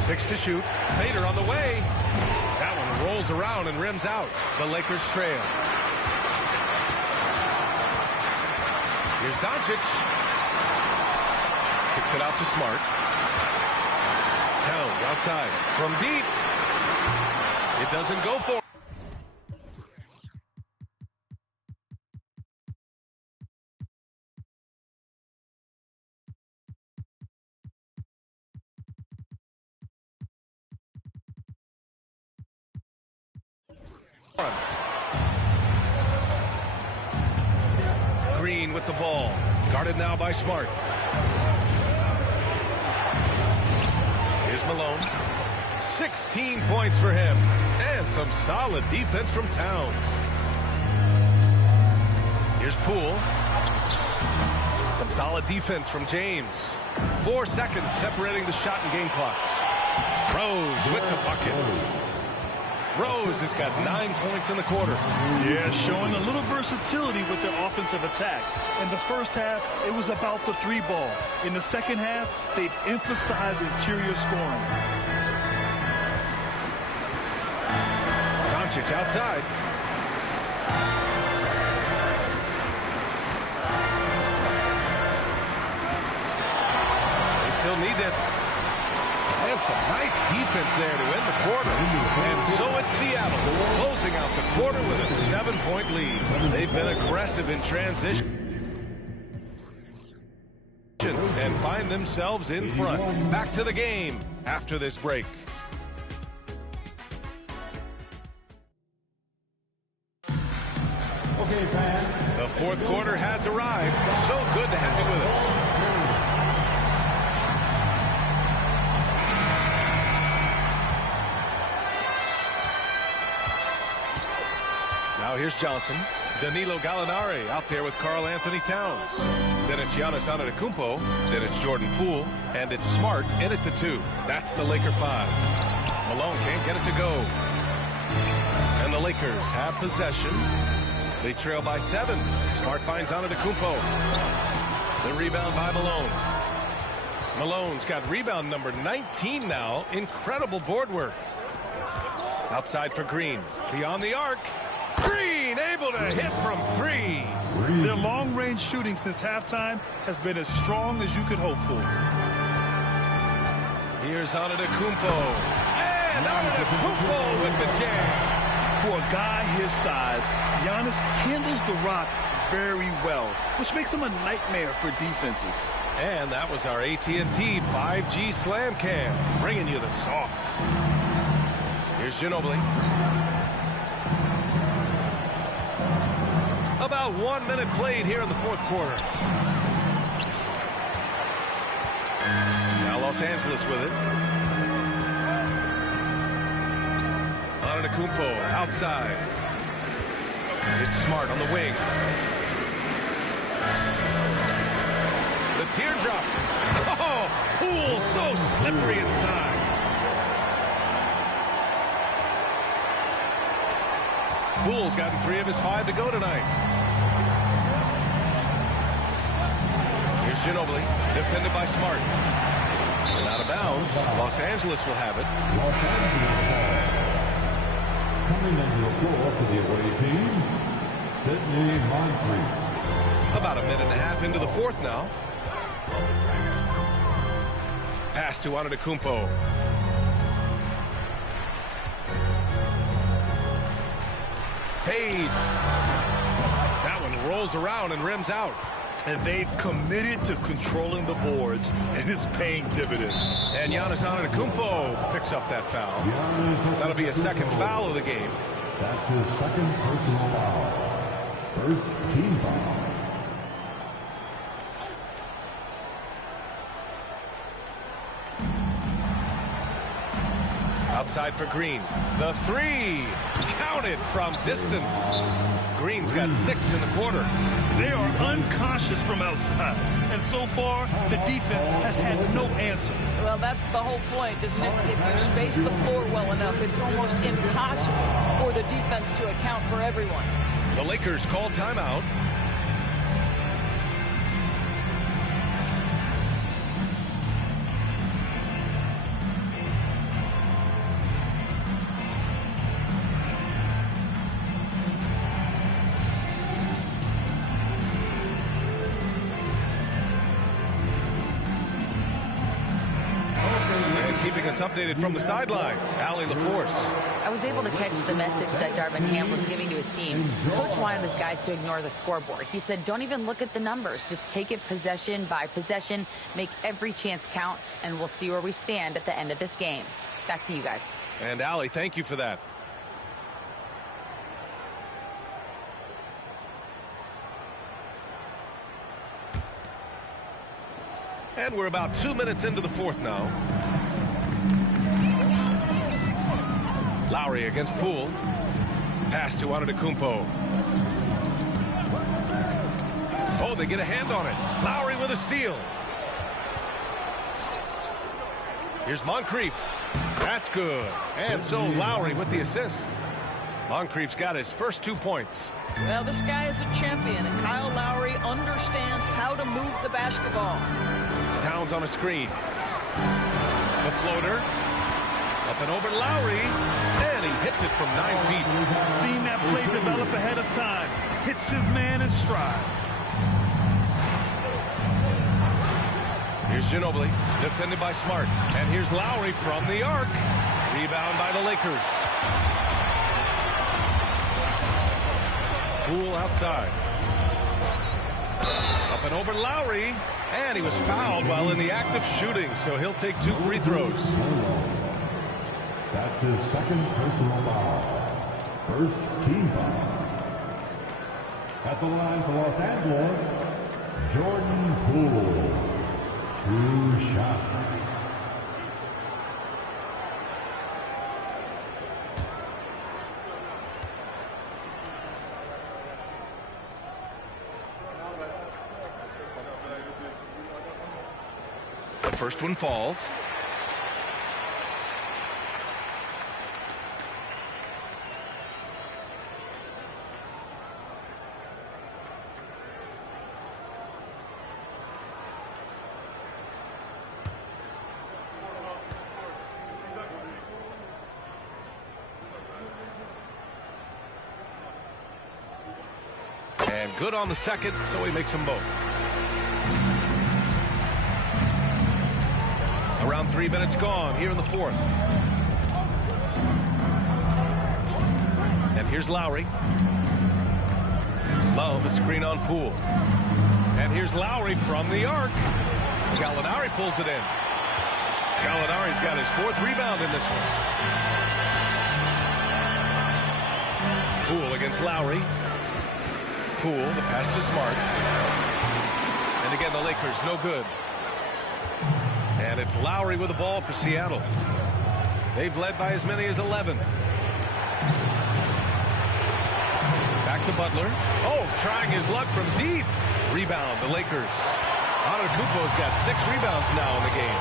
6 to shoot. Fader on the way. That one rolls around and rims out. The Lakers trail. Here's Doncic. Kicks it out to Smart. Towns outside. From deep. It doesn't go for. Green with the ball. Guarded now by Smart. Here's Malone. 16 points for him. And some solid defense from Towns. Here's Poole. Some solid defense from James. 4 seconds separating the shot and game clocks. Rose with the bucket. Rose has got 9 points in the quarter. Yeah, showing a little versatility with their offensive attack. In the first half, it was about the 3 ball. In the second half, they've emphasized interior scoring. Doncic outside. They still need this. And some nice defense there to end the quarter. And so it's Seattle closing out the quarter with a 7-point lead. They've been aggressive in transition and find themselves in front. Back to the game after this break. fourth quarter has arrived. So good to have you with us. Now here's Johnson. Danilo Gallinari out there with Karl Anthony Towns. Then it's Giannis Antetokounmpo. Then it's Jordan Poole. And it's Smart in it to 2. That's the Laker 5. Malone can't get it to go. And the Lakers have possession. They trail by 7. Smart finds Antetokounmpo. The rebound by Malone. Malone's got rebound number 19 now. Incredible board work. Outside for Green. Beyond the arc. Green able to hit from 3. Their long-range shooting since halftime has been as strong as you could hope for. Here's Antetokounmpo. And Antetokounmpo with the jam. For a guy his size, Giannis handles the rock very well, which makes him a nightmare for defenses. And that was our AT&T 5G Slam Cam, bringing you the sauce. Here's Ginobili. About 1 minute played here in the fourth quarter. Now Los Angeles with it. Antetokounmpo outside. It's Smart on the wing. The teardrop. Oh, Poole so slippery inside. Poole's gotten 3 of his 5 to go tonight. Here's Ginobili, defended by Smart. And out of bounds, Los Angeles will have it. Coming into the floor for the away team, Sidney Moncrief. About a minute and a half into the fourth now. Pass to Antetokounmpo. Fades. That one rolls around and rims out. And they've committed to controlling the boards, and it's paying dividends. And Giannis Antetokounmpo picks up that foul. That'll be a second foul of the game. That's his second personal foul. First team foul. Outside for Green. The 3. Counted from distance. Green's got 6 in the quarter. They are unconscious from outside. And so far, the defense has had no answer. Well, that's the whole point, isn't it? If you space the floor well enough, it's almost impossible for the defense to account for everyone. The Lakers call timeout. Keeping us updated from the sideline, Allie LaForce. I was able to catch the message that Darvin Ham was giving to his team. Coach wanted his guys to ignore the scoreboard. He said, don't even look at the numbers. Just take it possession by possession, make every chance count, and we'll see where we stand at the end of this game. Back to you guys. And Allie, thank you for that. And we're about 2 minutes into the fourth now. Lowry against Poole. Pass to Antetokounmpo. Oh, they get a hand on it. Lowry with a steal. Here's Moncrief. That's good. And so Lowry with the assist. Moncrief's got his first 2 points. Well, this guy is a champion, and Kyle Lowry understands how to move the basketball. Towns on a screen. The floater. Up and over Lowry. And he hits it from 9 feet. Seen that play develop ahead of time. Hits his man in stride. Here's Ginobili, defended by Smart. And here's Lowry from the arc. Rebound by the Lakers. Poole outside. Up and over Lowry. And he was fouled while in the act of shooting, so he'll take 2 free throws. That's his second personal foul. First team foul. At the line for Los Angeles, Jordan Poole. 2 shots. The first one falls. And good on the second, so he makes them both. Around 3 minutes gone here in the fourth. And here's Lowry. Love a screen on Poole. And here's Lowry from the arc. Gallinari pulls it in. Gallinari's got his 4th rebound in this one. Poole against Lowry. Poole, the pass to Smart. And again, the Lakers, no good. And it's Lowry with the ball for Seattle. They've led by as many as 11. Back to Butler. Oh, trying his luck from deep. Rebound, the Lakers. Antetokounmpo's got 6 rebounds now in the game.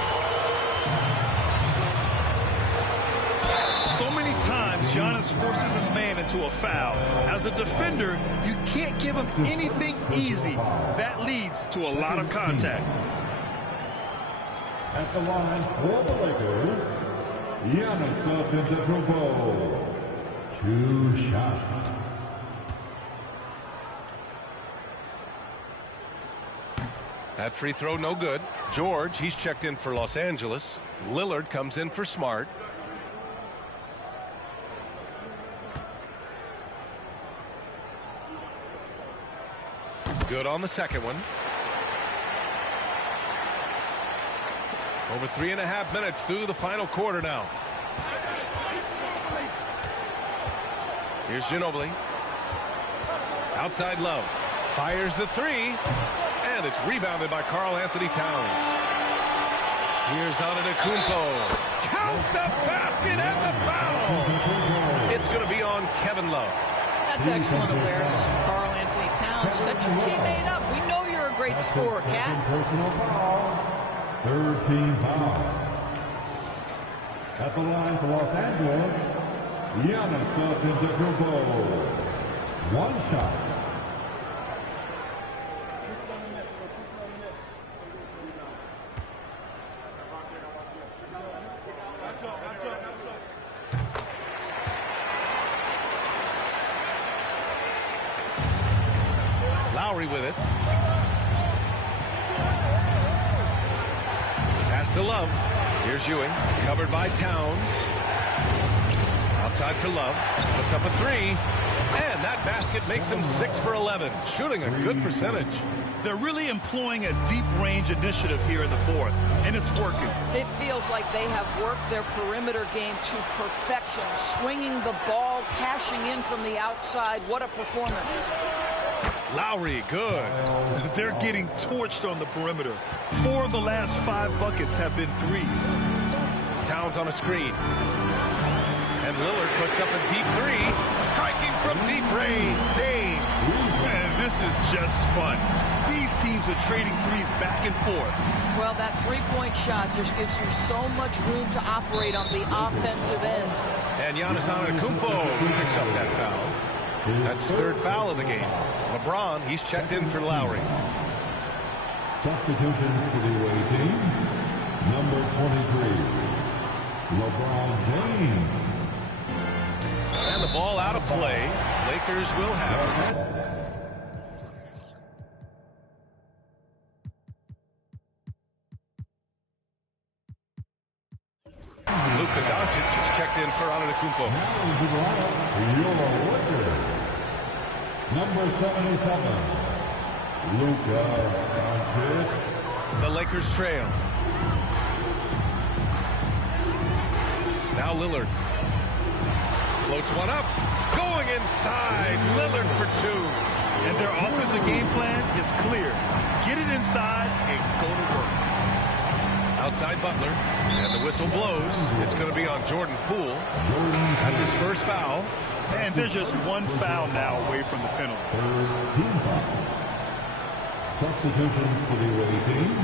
So many times, Giannis forces his man into a foul. As a defender, you can't give him anything easy. That leads to a lot of contact. At the line for the Lakers, Giannis Antetokounmpo. 2 shots. That free throw no good. George, he's checked in for Los Angeles. Lillard comes in for Smart. Good on the second one. Over 3.5 minutes through the final quarter now. Here's Ginobili. Outside Love. Fires the 3. And it's rebounded by Karl Anthony Towns. Here's Antetokounmpo. Count the basket and the foul. It's going to be on Kevin Love. That's excellent awareness from Karl Anthony Towns. Set your teammate up. We know you're a great scorer, Cat. Personal foul. 3rd team foul. At the line for Los Angeles, Giannis Antetokounmpo. 1 shot. Lowry with it. Pass to Love. Here's Ewing. Covered by Towns. Outside for Love. Puts up a 3. And that basket makes him 6 for 11. Shooting a good percentage. They're really employing a deep range initiative here in the fourth, and it's working. It feels like they have worked their perimeter game to perfection. Swinging the ball, cashing in from the outside. What a performance. Lowry, good. They're getting torched on the perimeter. 4 of the last 5 buckets have been 3s. Towns on a screen. And Lillard puts up a deep 3. Striking from deep range. Dame. Man, this is just fun. These teams are trading 3s back and forth. Well, that 3-point shot just gives you so much room to operate on the offensive end. And Giannis Antetokounmpo picks up that foul. That's his 3rd foul of the game. LeBron, he's checked in for Lowry. Substitutions for the away team. Number 23, LeBron James. And the ball out of play. Lakers will have it. Luka Doncić is checked in for Antetokounmpo. Your Lakers. Number 77, Luka Doncić. The Lakers trail. Now Lillard. Floats one up. Going inside. Lillard for 2. And their offensive game plan is clear. Get it inside and go to work. Outside Butler, and the whistle blows. It's going to be on Jordan Poole. That's his first foul. And they're just one foul now away from the penalty. Team foul. Substitutions for the away team.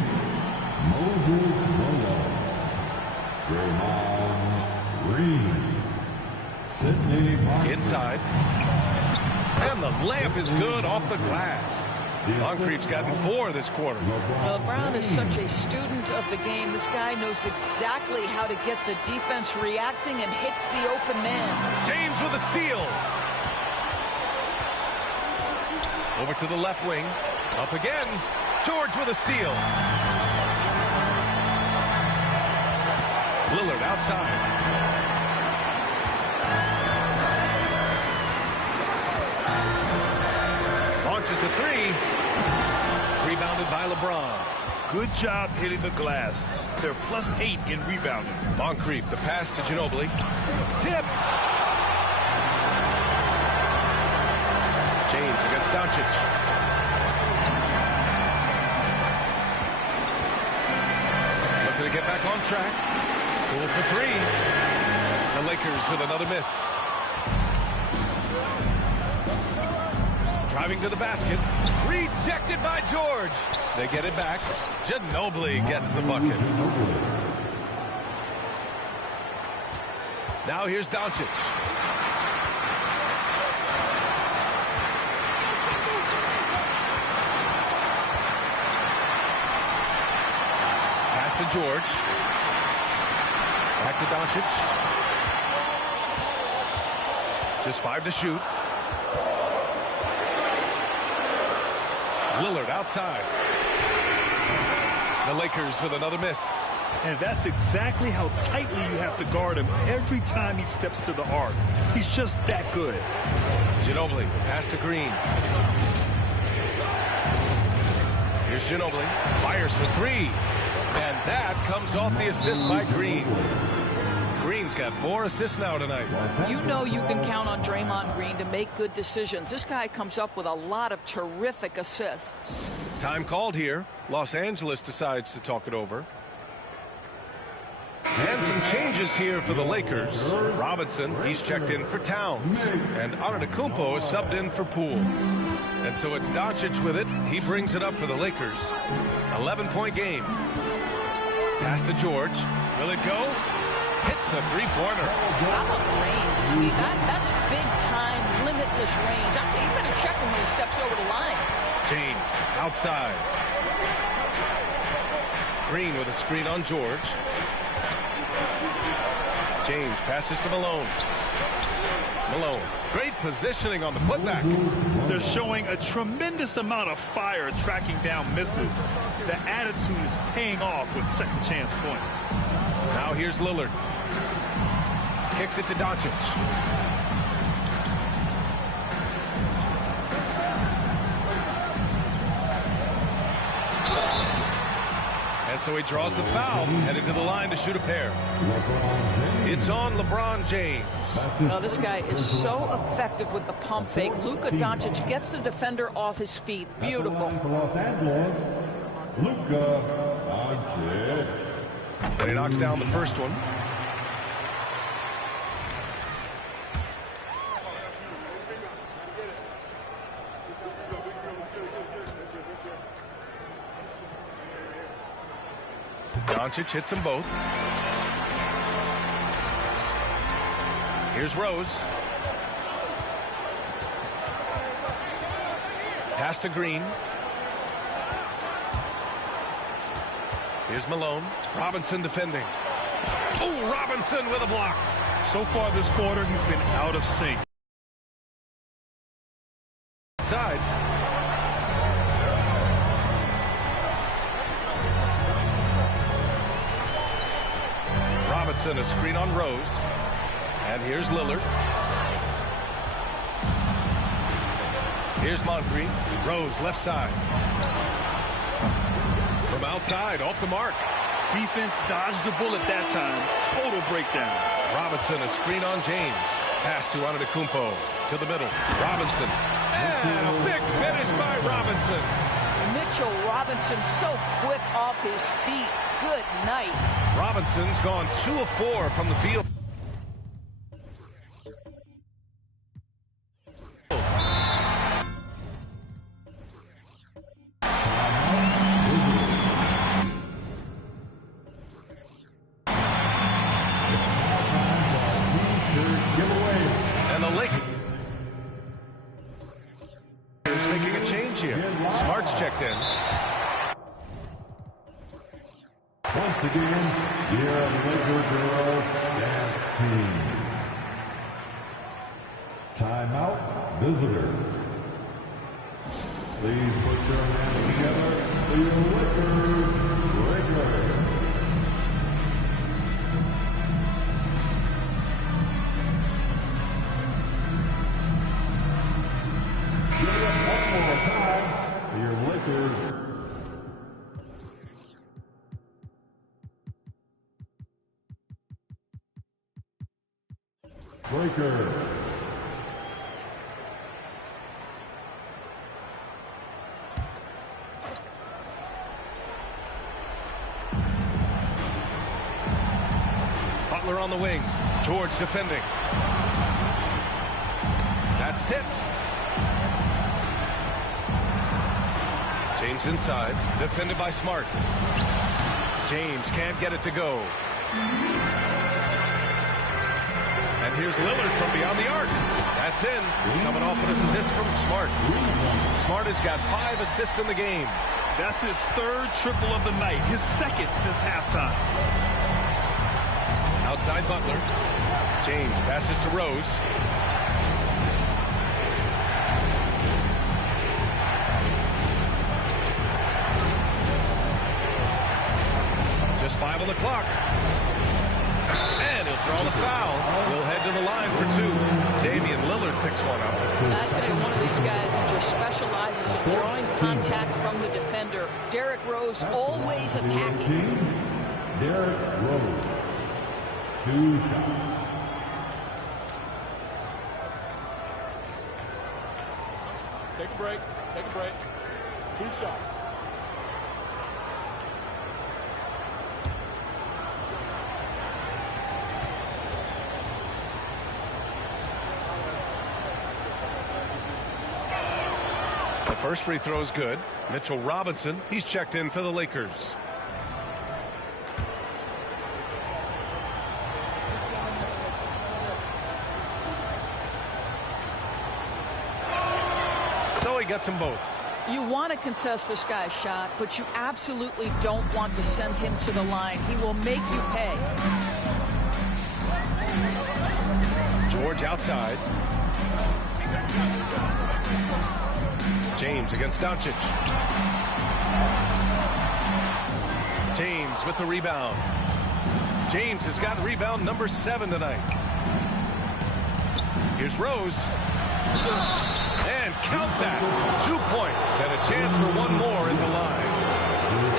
Moses Malone. Draymond Green. Sidney Moncrief. Inside. And the layup is good off the glass. Moncrief's gotten 4 this quarter. LeBron is such a student of the game. This guy knows exactly how to get the defense reacting and hits the open man. James with a steal. Over to the left wing. Up again. George with a steal. Lillard outside. Launches a 3. Rebounded by LeBron. Good job hitting the glass. They're +8 in rebounding. Moncrief, the pass to Ginobili. Tipped. James against Doncic. Looking to get back on track. Poole for 3. The Lakers with another miss. Driving to the basket. Rejected by George. They get it back. Ginobili gets the bucket. Now here's Doncic. Pass to George. Back to Doncic. Just 5 to shoot. Lillard outside. The Lakers with another miss. And that's exactly how tightly you have to guard him every time he steps to the arc. He's just that good. Ginobili, pass to Green. Here's Ginobili. Fires for 3. And that comes off the assist by Green. Green's got 4 assists now tonight. You know you can count on Draymond Green to make good decisions. This guy comes up with a lot of terrific assists. Time called here. Los Angeles decides to talk it over. And some changes here for the Lakers. Robinson, he's checked in for Towns. And Antetokounmpo is subbed in for Poole. And so it's Doncic with it. He brings it up for the Lakers. 11-point game. Pass to George. Will it go? Hits the three-pointer. How about the range? I mean, that's big-time, limitless range. I'll tell you, you better check him when he steps over the line. James outside. Green with a screen on George. James passes to Malone. Malone, great positioning on the putback. They're showing a tremendous amount of fire tracking down misses. The attitude is paying off with second chance points. Now here's Lillard. Kicks it to Doncic. And so he draws the foul, headed to the line to shoot a pair. It's on LeBron James. Well, this guy is so effective with the pump fake. Luka Doncic gets the defender off his feet. Beautiful. For Los Angeles, Luka Doncic. But he knocks down the first one. Doncic hits them both. Here's Rose. Pass to Green. Here's Malone. Robinson defending. Oh, Robinson with a block. So far this quarter, he's been out of sync. Inside. Robinson, a screen on Rose. And here's Lillard. Here's Moncrief. Rose, left side. From outside, off the mark. Defense dodged the bullet that time. Total breakdown. Robinson, a screen on James. Pass to Antetokounmpo. To the middle. Robinson. And a big finish by Robinson. Mitchell Robinson so quick off his feet. Good night. Robinson's gone 2 of 4 from the field. And the Lakers making a change here. Smart's checked in. Once again, here at Laker Girls Dance Team. Timeout, visitors. Please put your hands together for your Lakers regulars. Give it one more time for your Lakers. Breaker. Butler on the wing. George defending. That's tipped. James inside. Defended by Smart. James can't get it to go. And here's Lillard from beyond the arc. That's in. Coming off an assist from Smart. Smart has got 5 assists in the game. That's his 3rd triple of the night, his 2nd since halftime. Outside Butler. James passes to Rose. Just 5 on the clock. And he'll draw the foul. We'll head to the line for 2. Damian Lillard picks one up. I tell you, one of these guys who just specializes in drawing contact from the defender. Derrick Rose always attacking. Derrick Rose. 2 shots. Take a break. Take a break. 2 shots. The first free throw is good. Mitchell Robinson, he's checked in for the Lakers. So he gets them both. You want to contest this guy's shot, but you absolutely don't want to send him to the line. He will make you pay. George outside. James against Doncic. James with the rebound. James has got rebound number 7 tonight. Here's Rose. And count that. 2 points and a chance for one more in the line.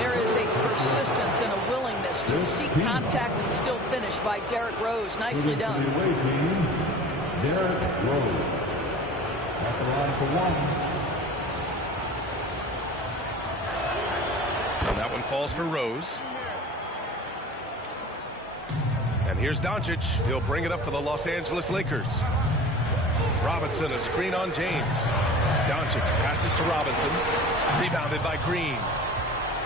There is a persistence and a willingness to seek contact and still finish by Derrick Rose. Nicely done. Derrick Rose. At the line for 1. And that one falls for Rose. And here's Doncic. He'll bring it up for the Los Angeles Lakers. Robinson, a screen on James. Doncic passes to Robinson. Rebounded by Green.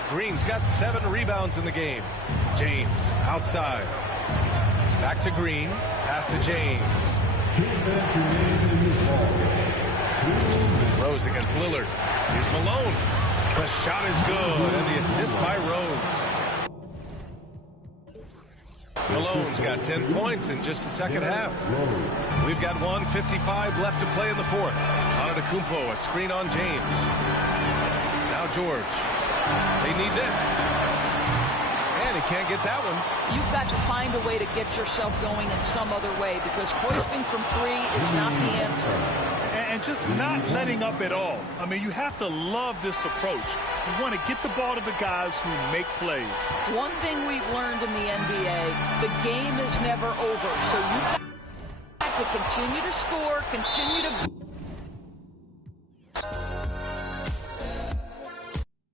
Green's got 7 rebounds in the game. James outside. Back to Green. Pass to James. Rose against Lillard. Here's Malone. The shot is good, and the assist by Rose. Malone's got 10 points in just the second half. We've got 1:55 left to play in the 4th. Antetokounmpo, a screen on James. Now George. They need this. And he can't get that one. You've got to find a way to get yourself going in some other way, because hoisting from 3 is not the answer. And just not letting up at all. I mean, you have to love this approach. You want to get the ball to the guys who make plays. One thing we've learned in the NBA, the game is never over. So you've got to continue to score, continue to